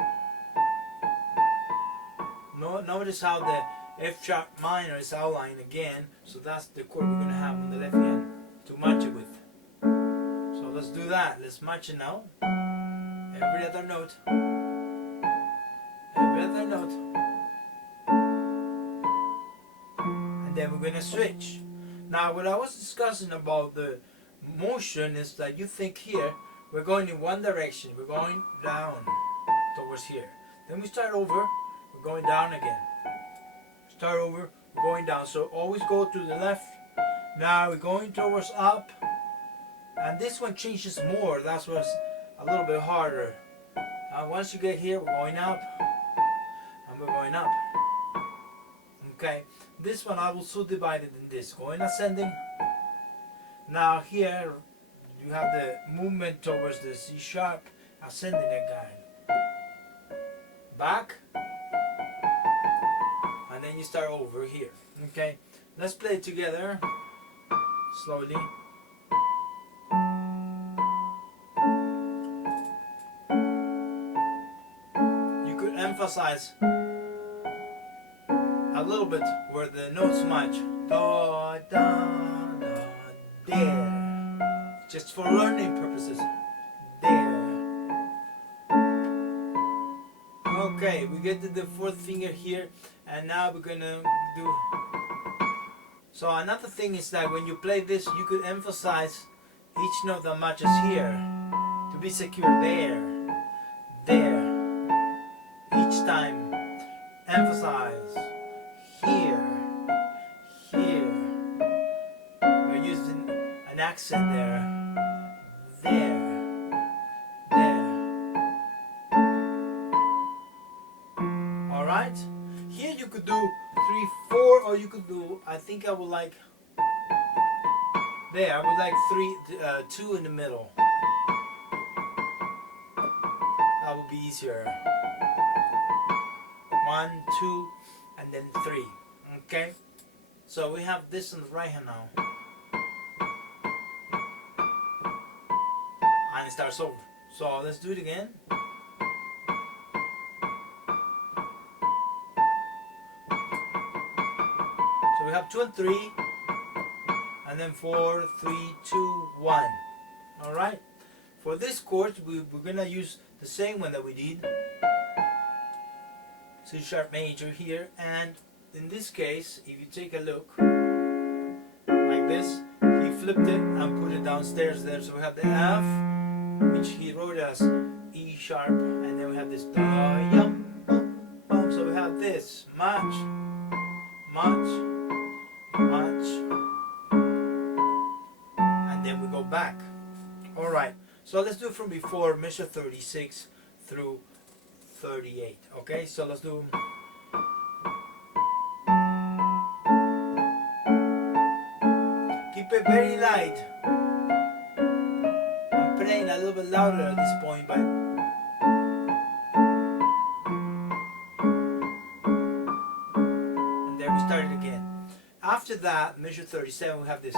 Notice how the F sharp minor is outlined again, so that's the chord we're going to have on the left hand to match it with. So let's do that. Let's match it now. Every other note. Every other note. And then we're going to switch. Now what I was discussing about the motion is that you think here, we're going in one direction. We're going down towards here. Then we start over. Going down again. Start over, going down. So always go to the left. Now we're going towards up. And this one changes more. That's what's a little bit harder. And once you get here, we're going up. And we're going up. Okay. This one I will subdivide it in this. Going ascending. Now here you have the movement towards the C sharp. Ascending again. Back. And then you start over here. Okay, let's play it together slowly. You could emphasize a little bit where the notes match. Da, da, da, there. Just for learning purposes. There. Okay, we get to the fourth finger here, and now we're gonna do. So another thing is that when you play this, you could emphasize each note that matches here to be secure. There, there. Each time, emphasize here, here. We're using an accent there. There. Alright? Here you could do 3, 4, or you could do, I think I would like, there, I would like 2 in the middle. That would be easier. 1, 2, and then 3. Okay? So we have this on the right hand now. And it starts over. So let's do it again. So we have 2 and 3, and then 4, 3, 2, 1. Alright? For this chord, we're going to use the same one that we did. C sharp major here, and in this case, if you take a look, like this, he flipped it and put it downstairs there. So we have the F, which he wrote as E sharp, and then we have this da, yum, bum, bum. So we have this, match, match, match, and then we go back. Alright, so let's do it from before, measure 36 through 38. Okay, so let's do. Keep it very light. I'm playing a little bit louder at this point, but and then we start it again. After that, measure 37, we have this.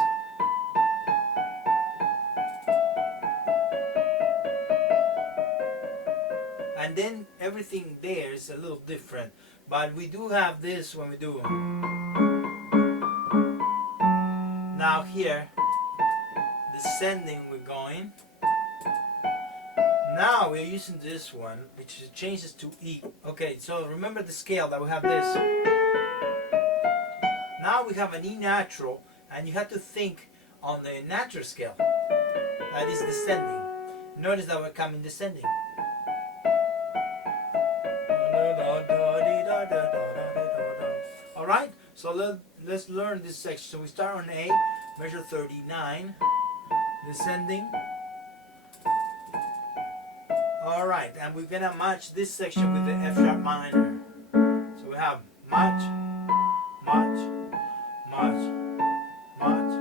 And then everything there is a little different, but we do have this when we do. Now here, descending, we're going. Now we're using this one, which changes to E. Okay, so remember the scale that we have this. Now we have an E natural, and you have to think on the natural scale. That is descending. Notice that we're coming descending. Alright, so let's learn this section. So we start on A, measure 39, descending. Alright, and we're gonna match this section with the F sharp minor. So we have match, match, match, match.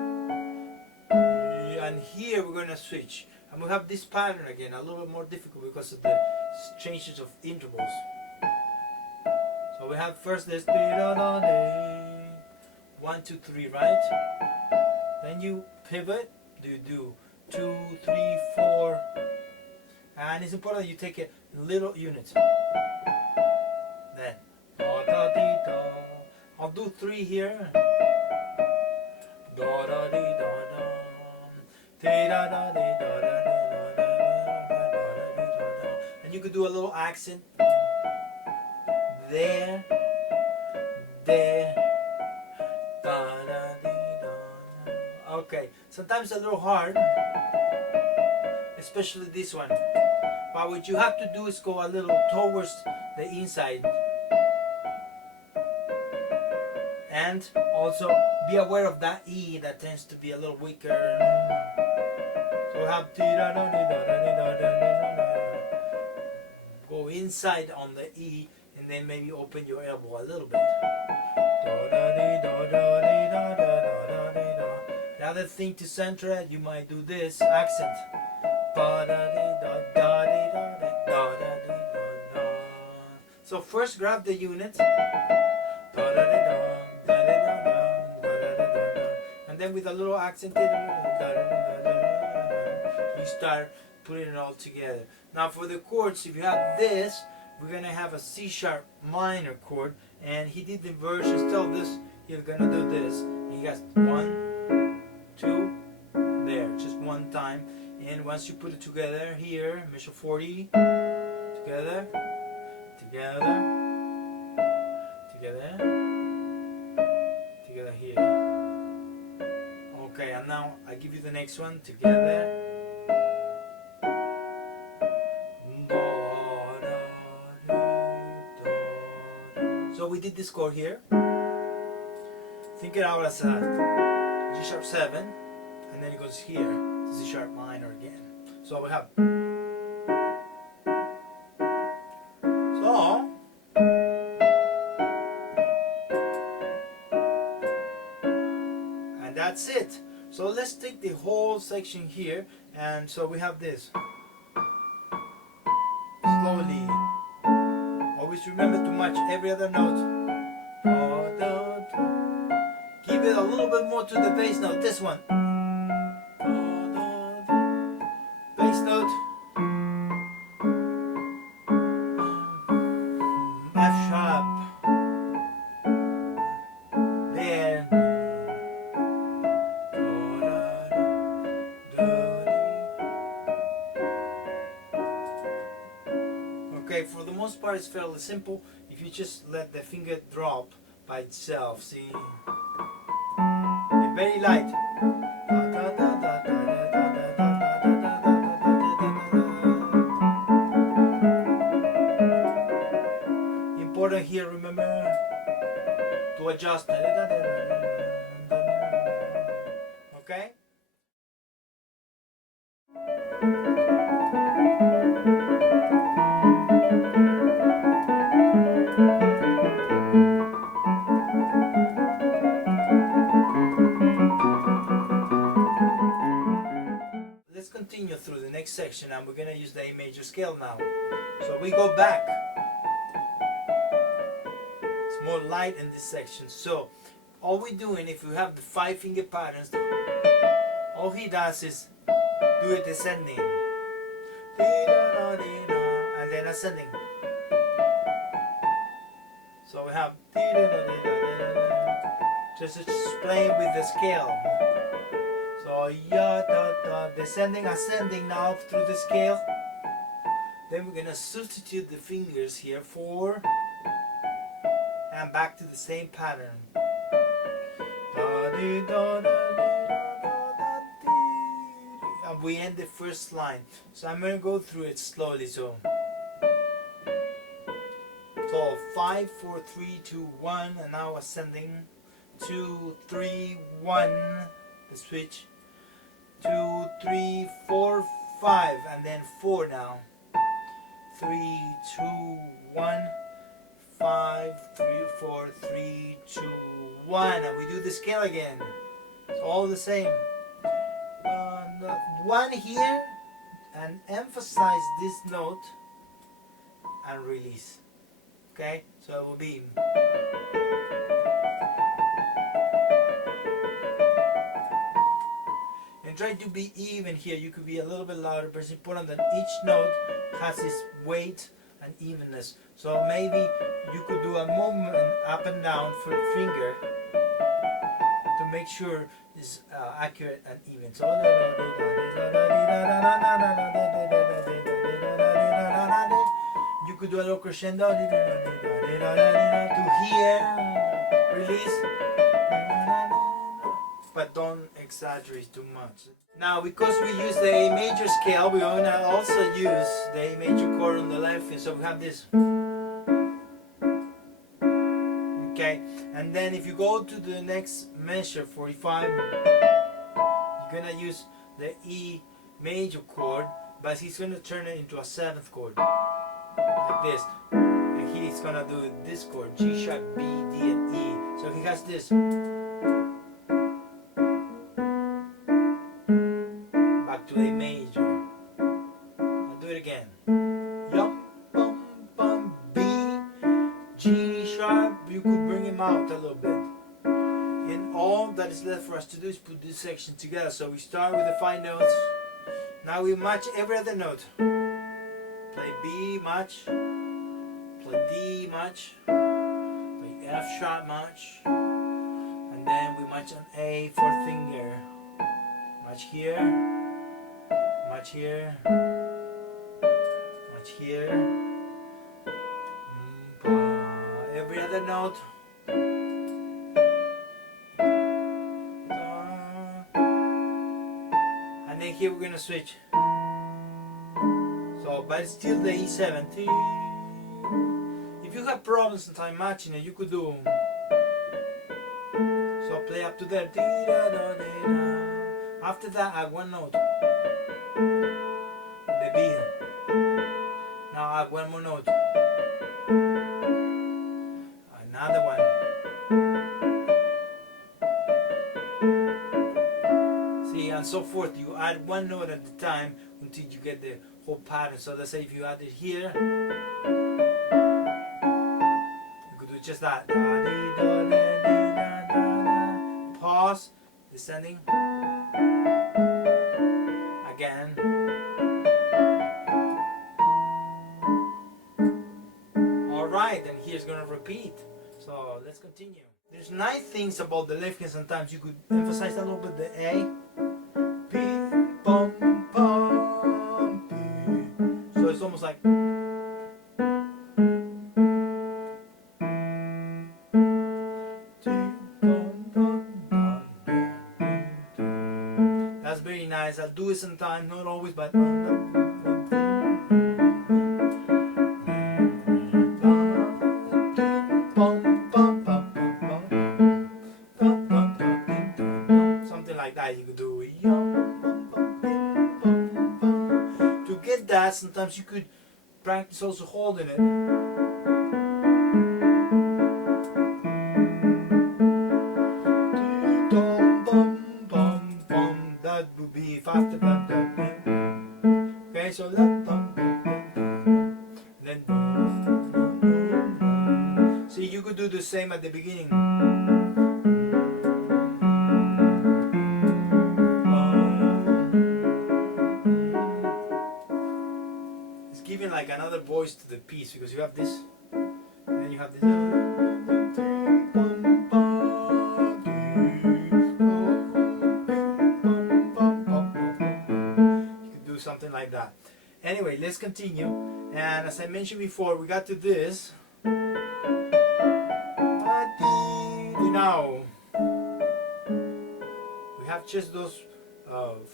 And here we're gonna switch. And we have this pattern again, a little bit more difficult because of the changes of intervals. So we have first this 1, 2, 3, right? Then you pivot, you do 2, 3, 4, and it's important you take a little unit. Then I'll do 3 here. And you could do a little accent there, there, da da dee da. Okay, sometimes a little hard, especially this one. But what you have to do is go a little towards the inside, and also be aware of that E that tends to be a little weaker. So we have go inside on the E, and then maybe open your elbow a little bit. The other thing to center it, you might do this accent. So first grab the unit, and then with a little accent, you start putting it all together. Now for the chords, if you have this, we're gonna have a C sharp minor chord, and he did the inversion. Still this, he's gonna do this. He has 1, 2, there, just one time. And once you put it together here, measure 40, together, together, together, together here. Okay, and now I give you the next one, together. So we did this chord here. Think it out as a G sharp 7, and then it goes here to C sharp minor again. So we have. So and that's it. So let's take the whole section here, and so we have this. Slowly. Always remember to match every other note. Give it a little bit more to the bass note. This one. Bass note. F sharp. There. Okay, for the most part it's fairly simple if you just let the finger drop by itself. See? It's very light. Important here, remember to adjust. Okay? Let's continue through the next section, and we're going to use the A major scale now. So we go back. It's more light in this section. So all we're doing, if we have the 5-finger patterns, all he does is do it descending, and then ascending. So we have just playing with the scale. So ya da da, descending, ascending now through the scale. Then we're gonna substitute the fingers here, 4, and back to the same pattern. and we end the first line. So I'm going to go through it slowly. So 5, 4, 3, 2, 1, and now ascending. 2, 3, 1. The switch. 2, 3, 4, 5, and then 4 now. 3, 2, 1. 5, 3, 4, 3, 2, 1, and we do the scale again. It's all the same. 1 here, and emphasize this note and release. Okay, so it will be. And try to be even here. You could be a little bit louder, but it's important that each note has its weight and evenness. So maybe you could do a movement up and down for the finger to make sure it's accurate and even. So you could do a little crescendo to here, release, but don't exaggerate too much. Now, because we use the A major scale, we're going to also use the A major chord on the left hand. So we have this. Okay, and then if you go to the next measure, 45, you're going to use the E major chord, but he's going to turn it into a 7th chord, like this. And he's going to do this chord, G sharp, B, D, and E. So he has this. To A major. I'll do it again. Yum, bum, bum, B, G sharp. You could bring him out a little bit. And all that is left for us to do is put this section together. So we start with the 5 notes. Now we match every other note. Play B, match. Play D, match. Play F sharp, match. And then we match on A, 4th finger. Match here. Match here, match here, every other note, and then here we're going to switch, so but it's still the E7. If you have problems in time matching it, you could do, so play up to there, after that add 1 note. The B. Now add 1 more note. Another one. See, and so forth. You add 1 note at a time until you get the whole pattern. So let's say if you add it here, you could do just that. Pause, descending. Again. Alright, and here's gonna repeat. So let's continue. There's 9 things about the left hand. Sometimes you could emphasize a little bit the A. P, bum, bum, P. So it's almost like. That's very nice. I'll do it sometimes, not always, but. Something like that you could do. To get that, sometimes you could practice also holding it. That would be faster. Okay, so then see, you could do the same at the beginning. It's giving like another voice to the piece because you have this, and then you have this. Something like that. Anyway, let's continue. And as I mentioned before, we got to this. Now, have just those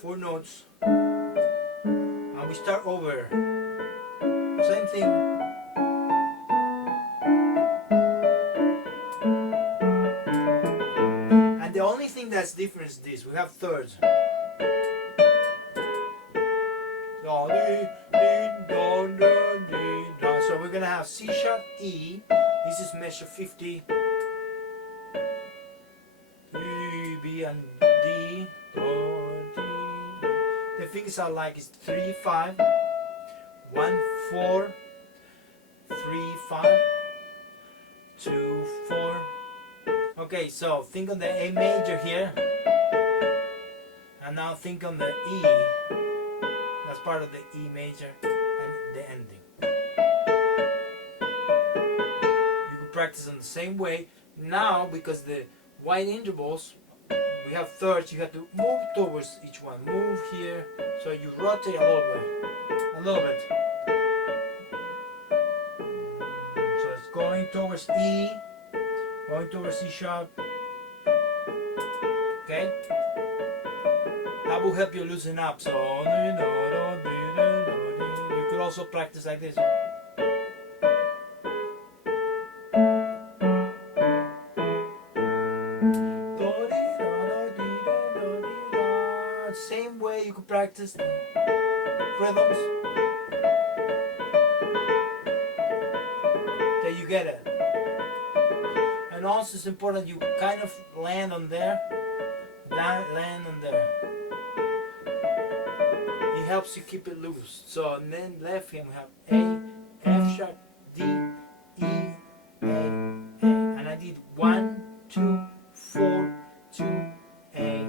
4 notes, and we start over. Same thing. And the only thing that's different is this: we have thirds. So we're gonna have C sharp, E. This is measure 50. E, B, and D. The figures are like it's 3, 5, 1, 4, 3, 5, 2, 4. Okay, so think on the A major here, and now think on the E. That's part of the E major and the ending. You can practice in the same way. Now, because the wide intervals, we have thirds, you have to move towards each one. Move here, so you rotate a little bit. A little bit. So it's going towards E, going towards C sharp. Okay? That will help you loosen up. So you could also practice like this. Same way you could practice rhythms. Okay, you get it. And also it's important you kind of land on there, land on there. It helps you keep it loose. So, and then left hand we have A, F sharp, D, E, A, A. And I did 1, 2, 4, 2, A,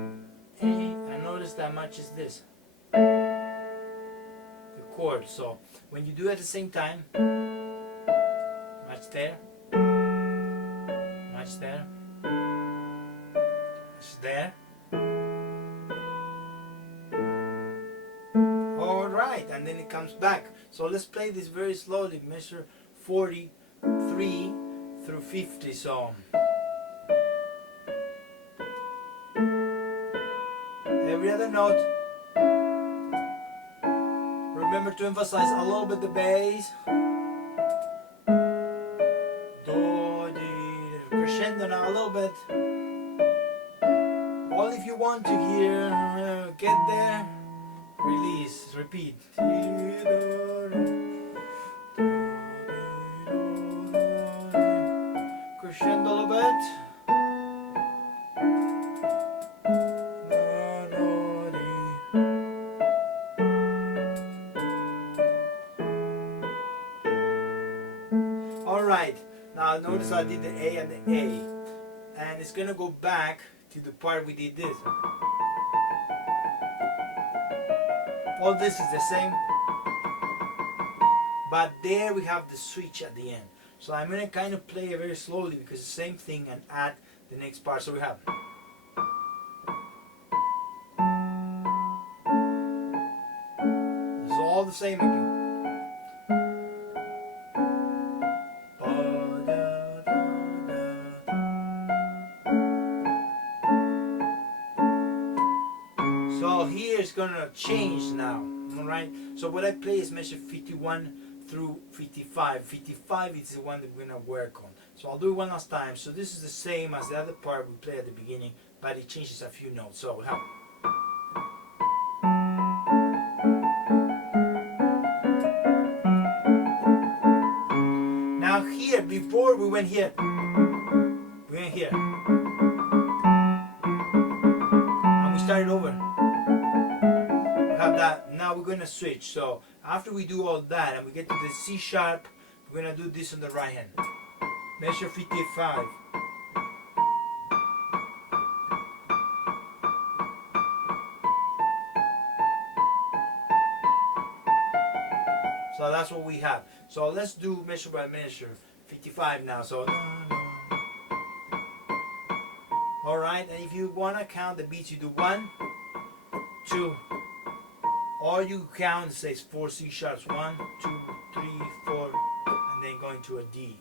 A. And notice that matches this, the chord. So when you do it at the same time, match there, match there, match there. Alright, and then it comes back. So let's play this very slowly. Measure 43 through 50. So every other note. Remember to emphasize a little bit the bass. Do, di, crescendo now a little bit. All if you want to hear, get there, release, repeat. Crescendo a little bit. Alright, now notice I did the A and the A, and it's gonna go back to the part we did this. All this is the same, but there we have the switch at the end. So I'm gonna kind of play it very slowly because it's the same thing, and add the next part. So we have it's all the same again. So here it's gonna change now, alright? So what I play is measure 51 through 55. 55 is the one that we're gonna work on. So I'll do it one last time. So this is the same as the other part we played at the beginning, but it changes a few notes. So we have now here, before we went here, and we started over. Have that. Now we're going to switch. So after we do all that and we get to the C sharp, we're going to do this on the right hand. Measure 55. So that's what we have. So let's do measure by measure. 55 now. So alright, and if you want to count the beats, you do 1, 2, or you count and say 4 C sharps, 1, 2, 3, 4, and then going to a D.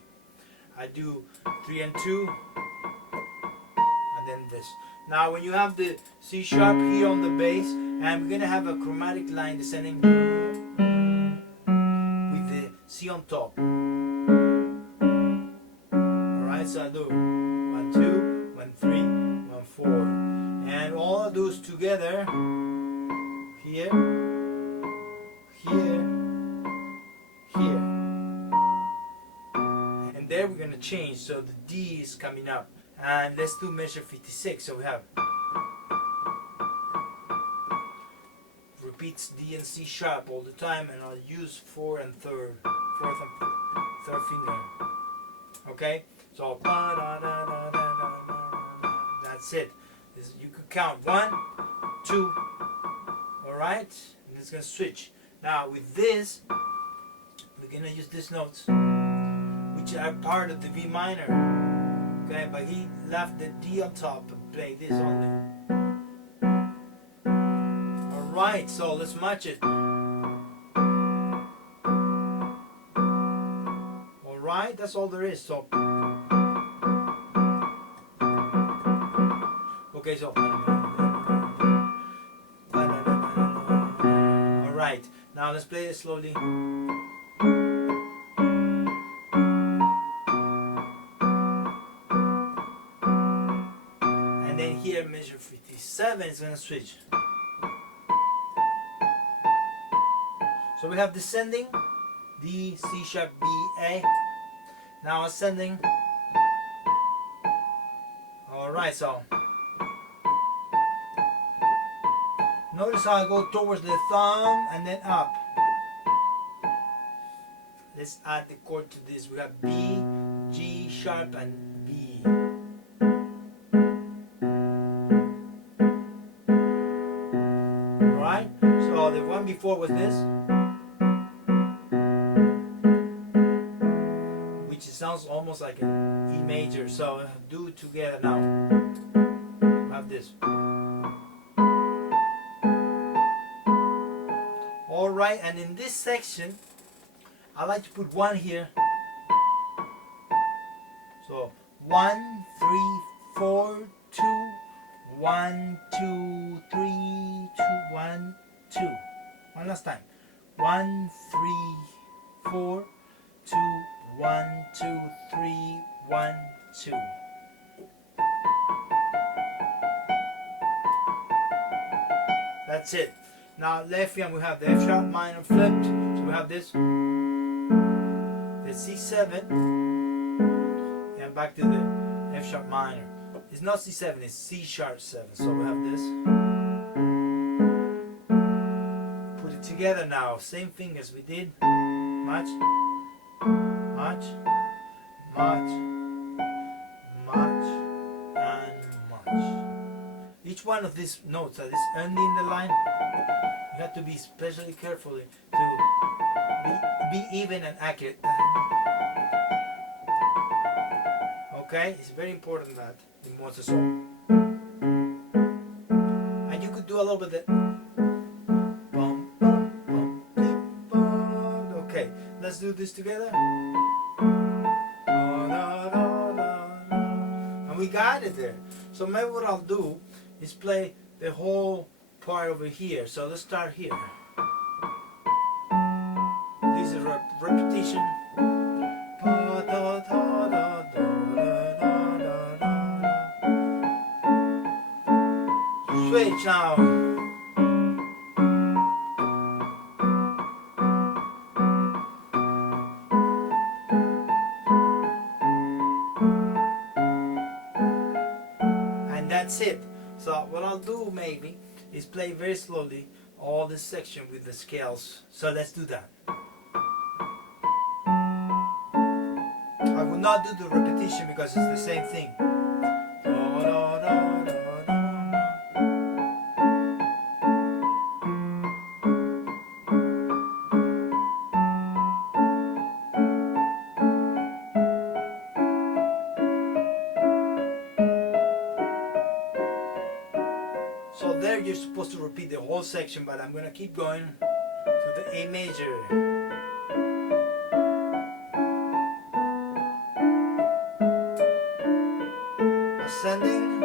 I do 3 and 2, and then this. Now when you have the C sharp here on the bass, and we're gonna have a chromatic line descending with the C on top. Alright, so I do 1, 2, 1, 3, 1, 4. And all of those together, here, here, here. And there we're gonna change, so the D is coming up. And let's do measure 56. So we have repeats D and C sharp all the time, and I'll use fourth and third finger. Okay, so that's it. You could count 1, 2. All right, and it's gonna switch. Now with this, we're gonna use these notes, which are part of the V minor. Okay, but he left the D on top and played this only. Alright, so let's match it. Alright, that's all there is. So okay, so alright, now let's play it slowly. Here, measure 57 is going to switch. So we have descending D, C sharp, B, A. Now ascending. Alright, so notice how I go towards the thumb and then up. Let's add the chord to this. We have B, G sharp, and B. So the one before was this, which sounds almost like an E major. So do it together now. Have this. All right, and in this section, I like to put 1 here. So 1, 3, 4, 2. 1, 2, 3, 2, 1, 2. One last time. 1, 3, 4, 2, 1, 2, 3, 1, 2. That's it. Now left hand we have the F sharp minor flipped. So we have this. The C7 and back to the F sharp minor. It's not C7, it's C sharp 7. So we have this. Put it together now. Same fingers we did. Much, much, much, much, and much. Each one of these notes that is ending the line, you have to be especially careful to be even and accurate. Okay, it's very important that in Mozart song. And you could do a little bit of that. Okay, let's do this together. And we got it there. So maybe what I'll do is play the whole part over here. So let's start here. This is a repetition. Switch now. And that's it. So what I'll do maybe is play very slowly all this section with the scales. So let's do that. I will not do the repetition because it's the same thing. So there you're supposed to repeat the whole section, but I'm going to keep going to the A major. Ascending,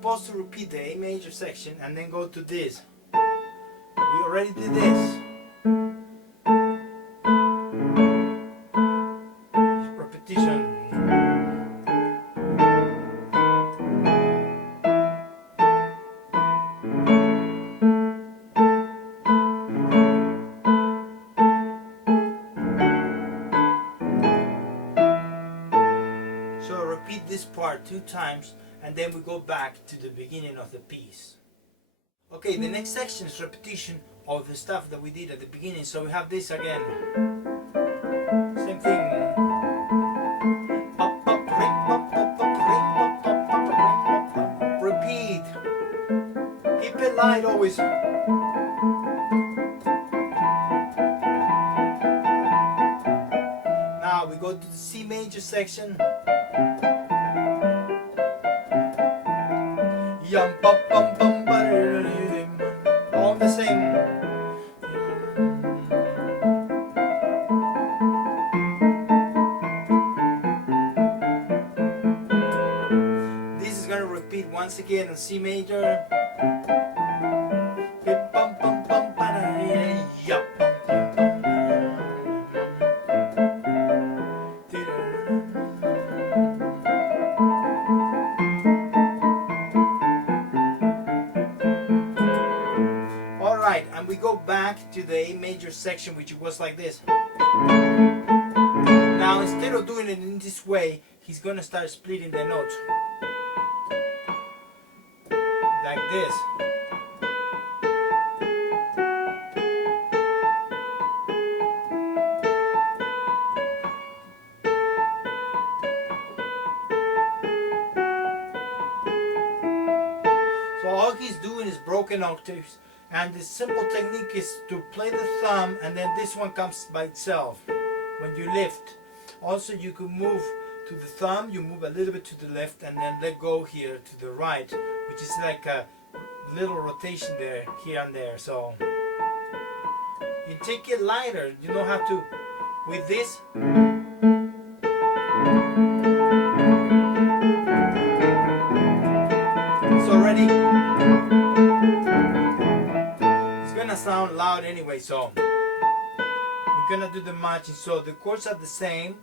supposed to repeat the A major section and then go to this. We already did this. Repetition. So repeat this part 2 times and then we go back to the beginning of the piece. Okay, the next section is repetition of the stuff that we did at the beginning. So we have this again. Same thing. Repeat. Keep it light always. Now we go to the C major section. Yum bum bum bum all the same. This is gonna repeat once again on C major. Alright, and we go back to the A major section, which was like this. Now instead of doing it in this way, he's gonna start splitting the notes. Like this. So all he's doing is broken octaves, and the simple technique is to play the thumb and then this one comes by itself when you lift. Also you can move to the thumb, you move a little bit to the left and then let go here to the right, which is like a little rotation there, here and there. So you take it lighter, you don't have to, with this. It's already, it's gonna sound loud anyway, so we're gonna do the matching. So the chords are the same,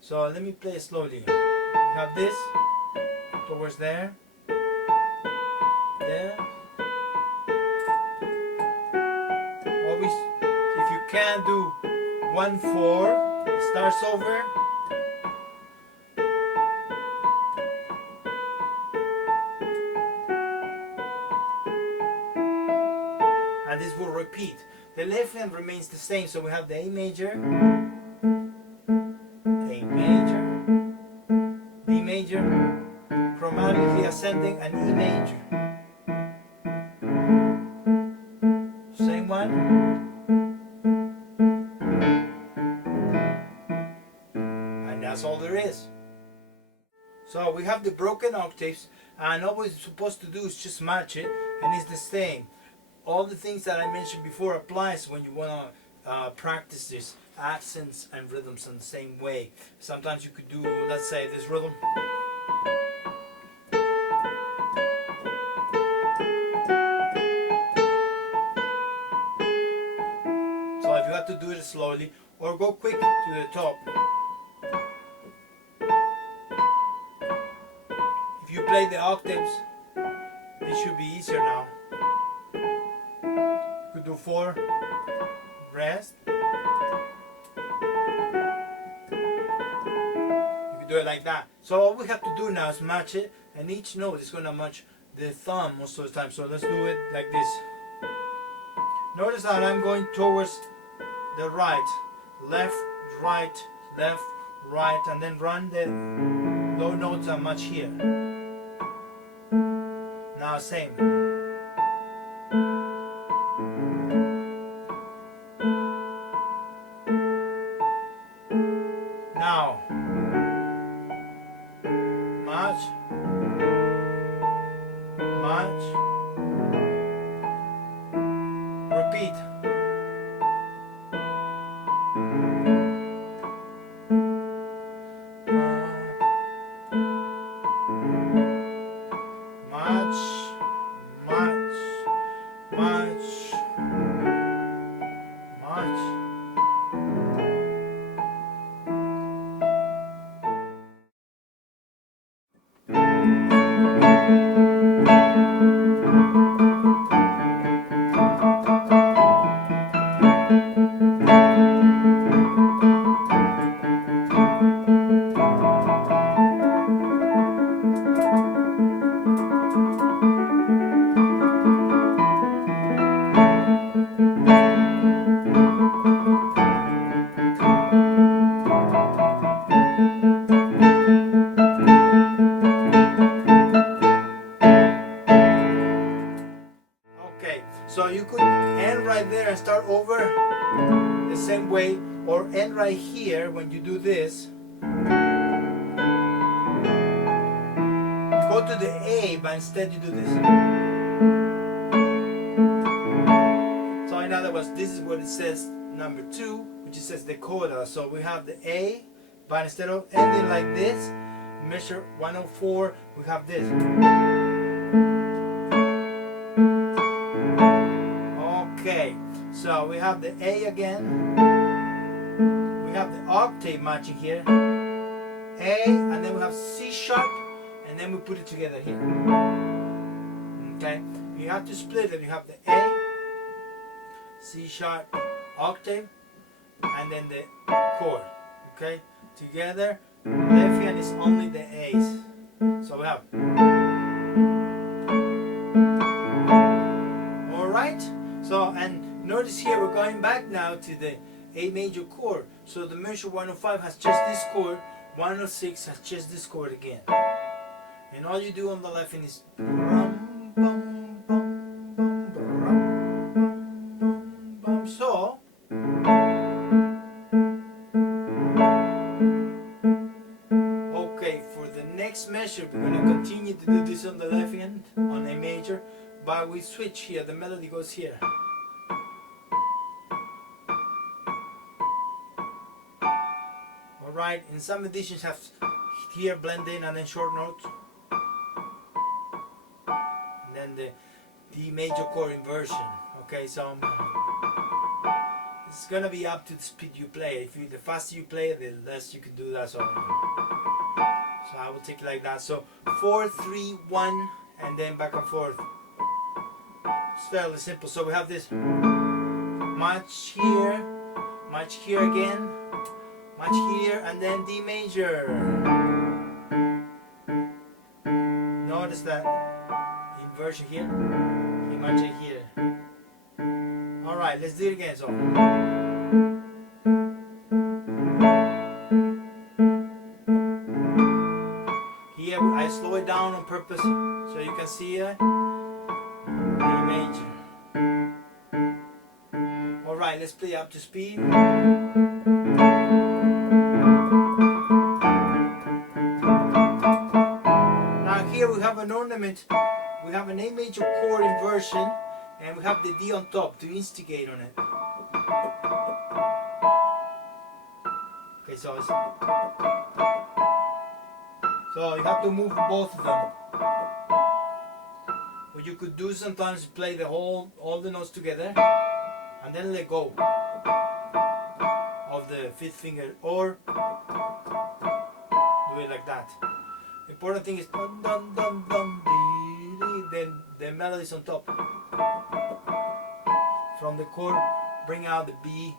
so let me play it slowly. You have this towards there, there. Always, if you can do 1-4, it starts over. And this will repeat. The left hand remains the same, so we have the A major, A major, D major, chromatically ascending, and E major. Same one. And that's all there is. So we have the broken octaves, and all we're supposed to do is just match it, and it's the same. All the things that I mentioned before applies when you want to practice this accents and rhythms in the same way. Sometimes you could do, let's say, this rhythm. So if you have to do it slowly or go quick to the top. If you play the octaves, it should be easier now. You could do 4, rest. You could do it like that. So all we have to do now is match it, and each note is going to match the thumb most of the time. So let's do it like this. Notice that I'm going towards the right, left, right, left, right, and then run the low notes and match here. Now same. Now match, match, repeat. Match, right there and start over the same way, or end right here when you do this. You go to the A, but instead you do this. So in other words, this is what it says number 2, which it says the coda. So we have the A, but instead of ending like this, measure 104, we have this. Okay, so we have the A again. We have the octave matching here. A, and then we have C sharp, and then we put it together here. Okay, you have to split it. You have the A, C sharp, octave, and then the chord. Okay, together. Left hand is only the A's. So we have. Alright, so and notice here we're going back now to the A major chord. So the measure 105 has just this chord, 106 has just this chord again. And all you do on the left hand is bum, bum, bum, bum, bum, bum. So okay, for the next measure we're going to continue to do this on the left hand on A major, but we switch here, the melody goes here. Alright, and some editions have here blend in and then short notes. And then the D major chord inversion. Okay, so it's gonna be up to the speed you play. The faster you play, the less you can do that. So I will take it like that. So 4, 3, 1, and then back and forth. It's fairly simple. So we have this much here again, much here, and then D major. Notice that inversion here, E major here. Alright, let's do it again. So here I slow it down on purpose so you can see it. E major. Alright, let's play up to speed. Now here we have an ornament. We have an A major chord inversion, and we have the D on top to instigate on it. Okay, so you have to move both of them. What you could do sometimes, play all the notes together, and then let go of the 5th finger, or do it like that. The important thing is dum dum dum dum, then the melody is on top. From the chord, bring out the B,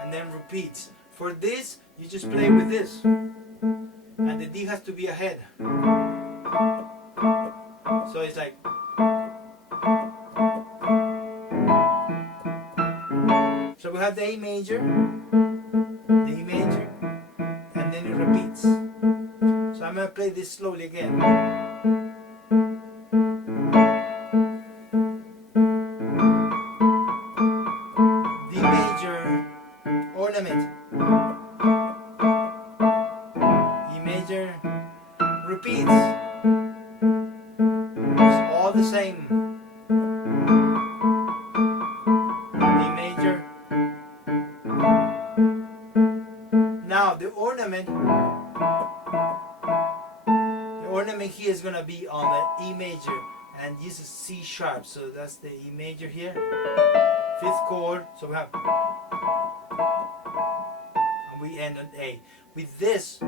and then repeats. For this, you just play with this, and the D has to be ahead. So it's like. So we have the A major, the E major, and then it repeats. So I'm going to play this slowly again. D major, ornament. E major, repeats. It's all the same. Now the ornament here is gonna be on the E major, and this is C sharp, so that's the E major here, 5th chord. So we have, and we end on A. With this,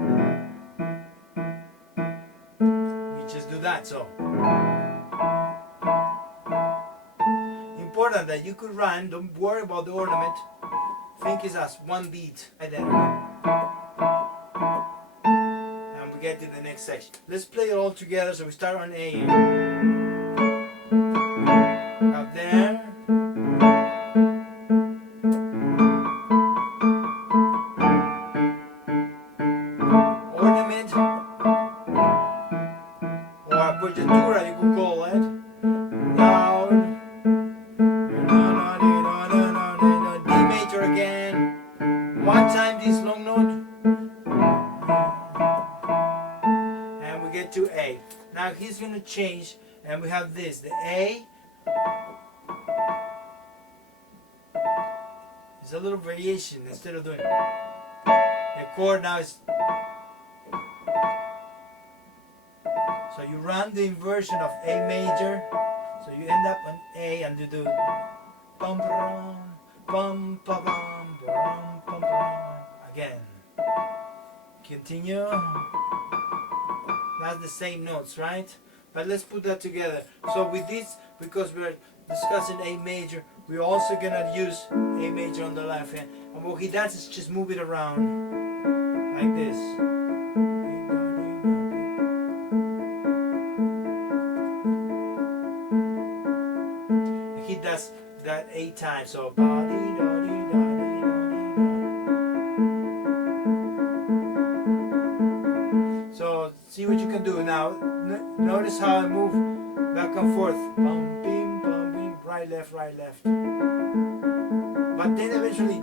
we just do that. So important that you could run. Don't worry about the ornament. Think it's as one beat, and then we get to the next section. Let's play it all together. So we start on A. Up there. Ornament. Or appoggiatura, you could call it. Loud. to A. Now he's going to change, and we have this, the A. It's a little variation instead of doing the chord now is. So you run the inversion of A major, so you end up on A and you do bum bum bum bum bum bum bum again. Continue. That's the same notes, right? But let's put that together. So with this, because we're discussing A major, we're also gonna use A major on the left hand. And what he does is just move it around like this. And he does that 8 times. So so see what you can do now. Notice how I move back and forth. Bum, bing, bum, bing, right, left, right, left. But then eventually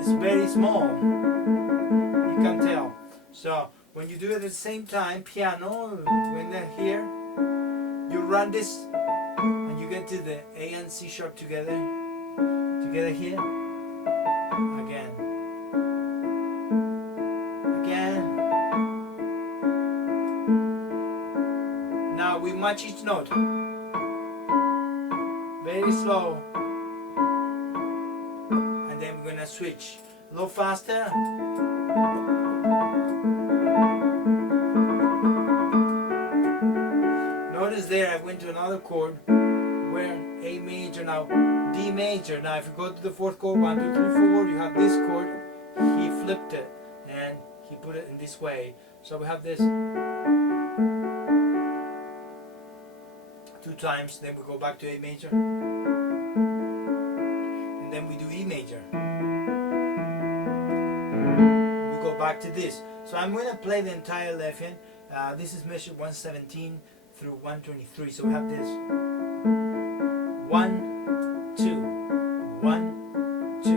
it's very small. You can tell. So when you do it at the same time, piano, when they're here, you run this and you get to the A and C sharp together here. Again. Again. Now we match each note. Very slow. And then we're gonna switch a little faster. Notice there I went to another chord where A major, now D major. Now if you go to the 4th chord, 1, 2, 3, 4, you have this chord. He flipped it and he put it in this way. So we have this 2 times, then we go back to A major, and then we do E major. We go back to this. So I'm going to play the entire left hand. This is measured 117 through 123. So we have this 1, 2, 1, 2,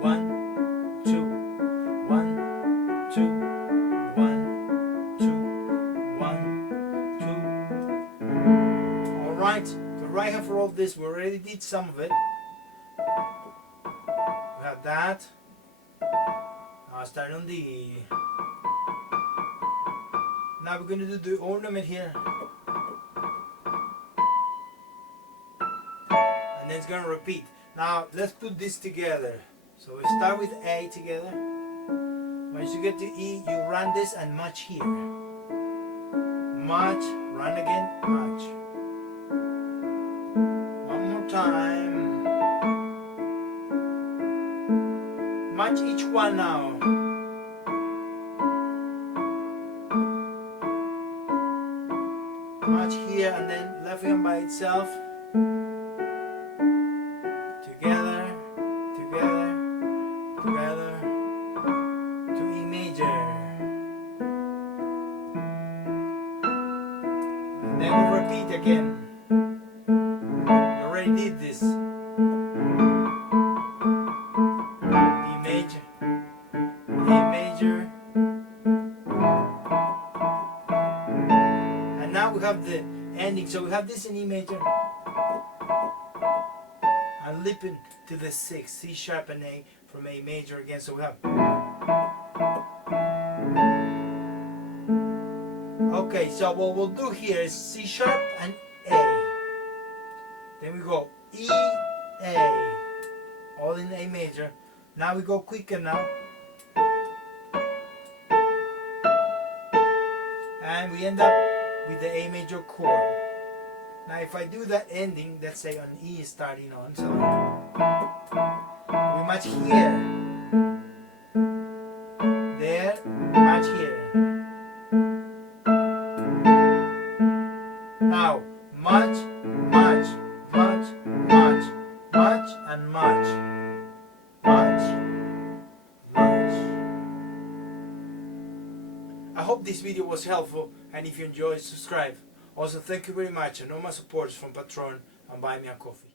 1, 2, 1, 2, 1, 2, 1, 2. Alright, the right hand for all this, we already did some of it. We have that. Now start on the. Now we're going to do the ornament here. And then it's going to repeat. Now let's put this together. So we start with A together. Once you get to E, you run this and match here. Match, run again, match. One more time. Match each one now. Match here and then left hand by itself. Together, together, together to E major. And then we repeat again. We already did this. D major, A major. And now we have the ending. So we have this in E major. And lipping to the 6, C sharp and A from A major again. So we have. Okay, so what we'll do here is C sharp and A. Then we go E, A, all in A major. Now we go quicker now. And we end up with the A major chord. Now if I do that ending, let's say on E starting on, so we match here, there, match here. Now match, match, match, match, match, and match, match, match. I hope this video was helpful, and if you enjoyed, subscribe. Also, thank you very much, and all my supporters from Patreon and Buy Me a Coffee.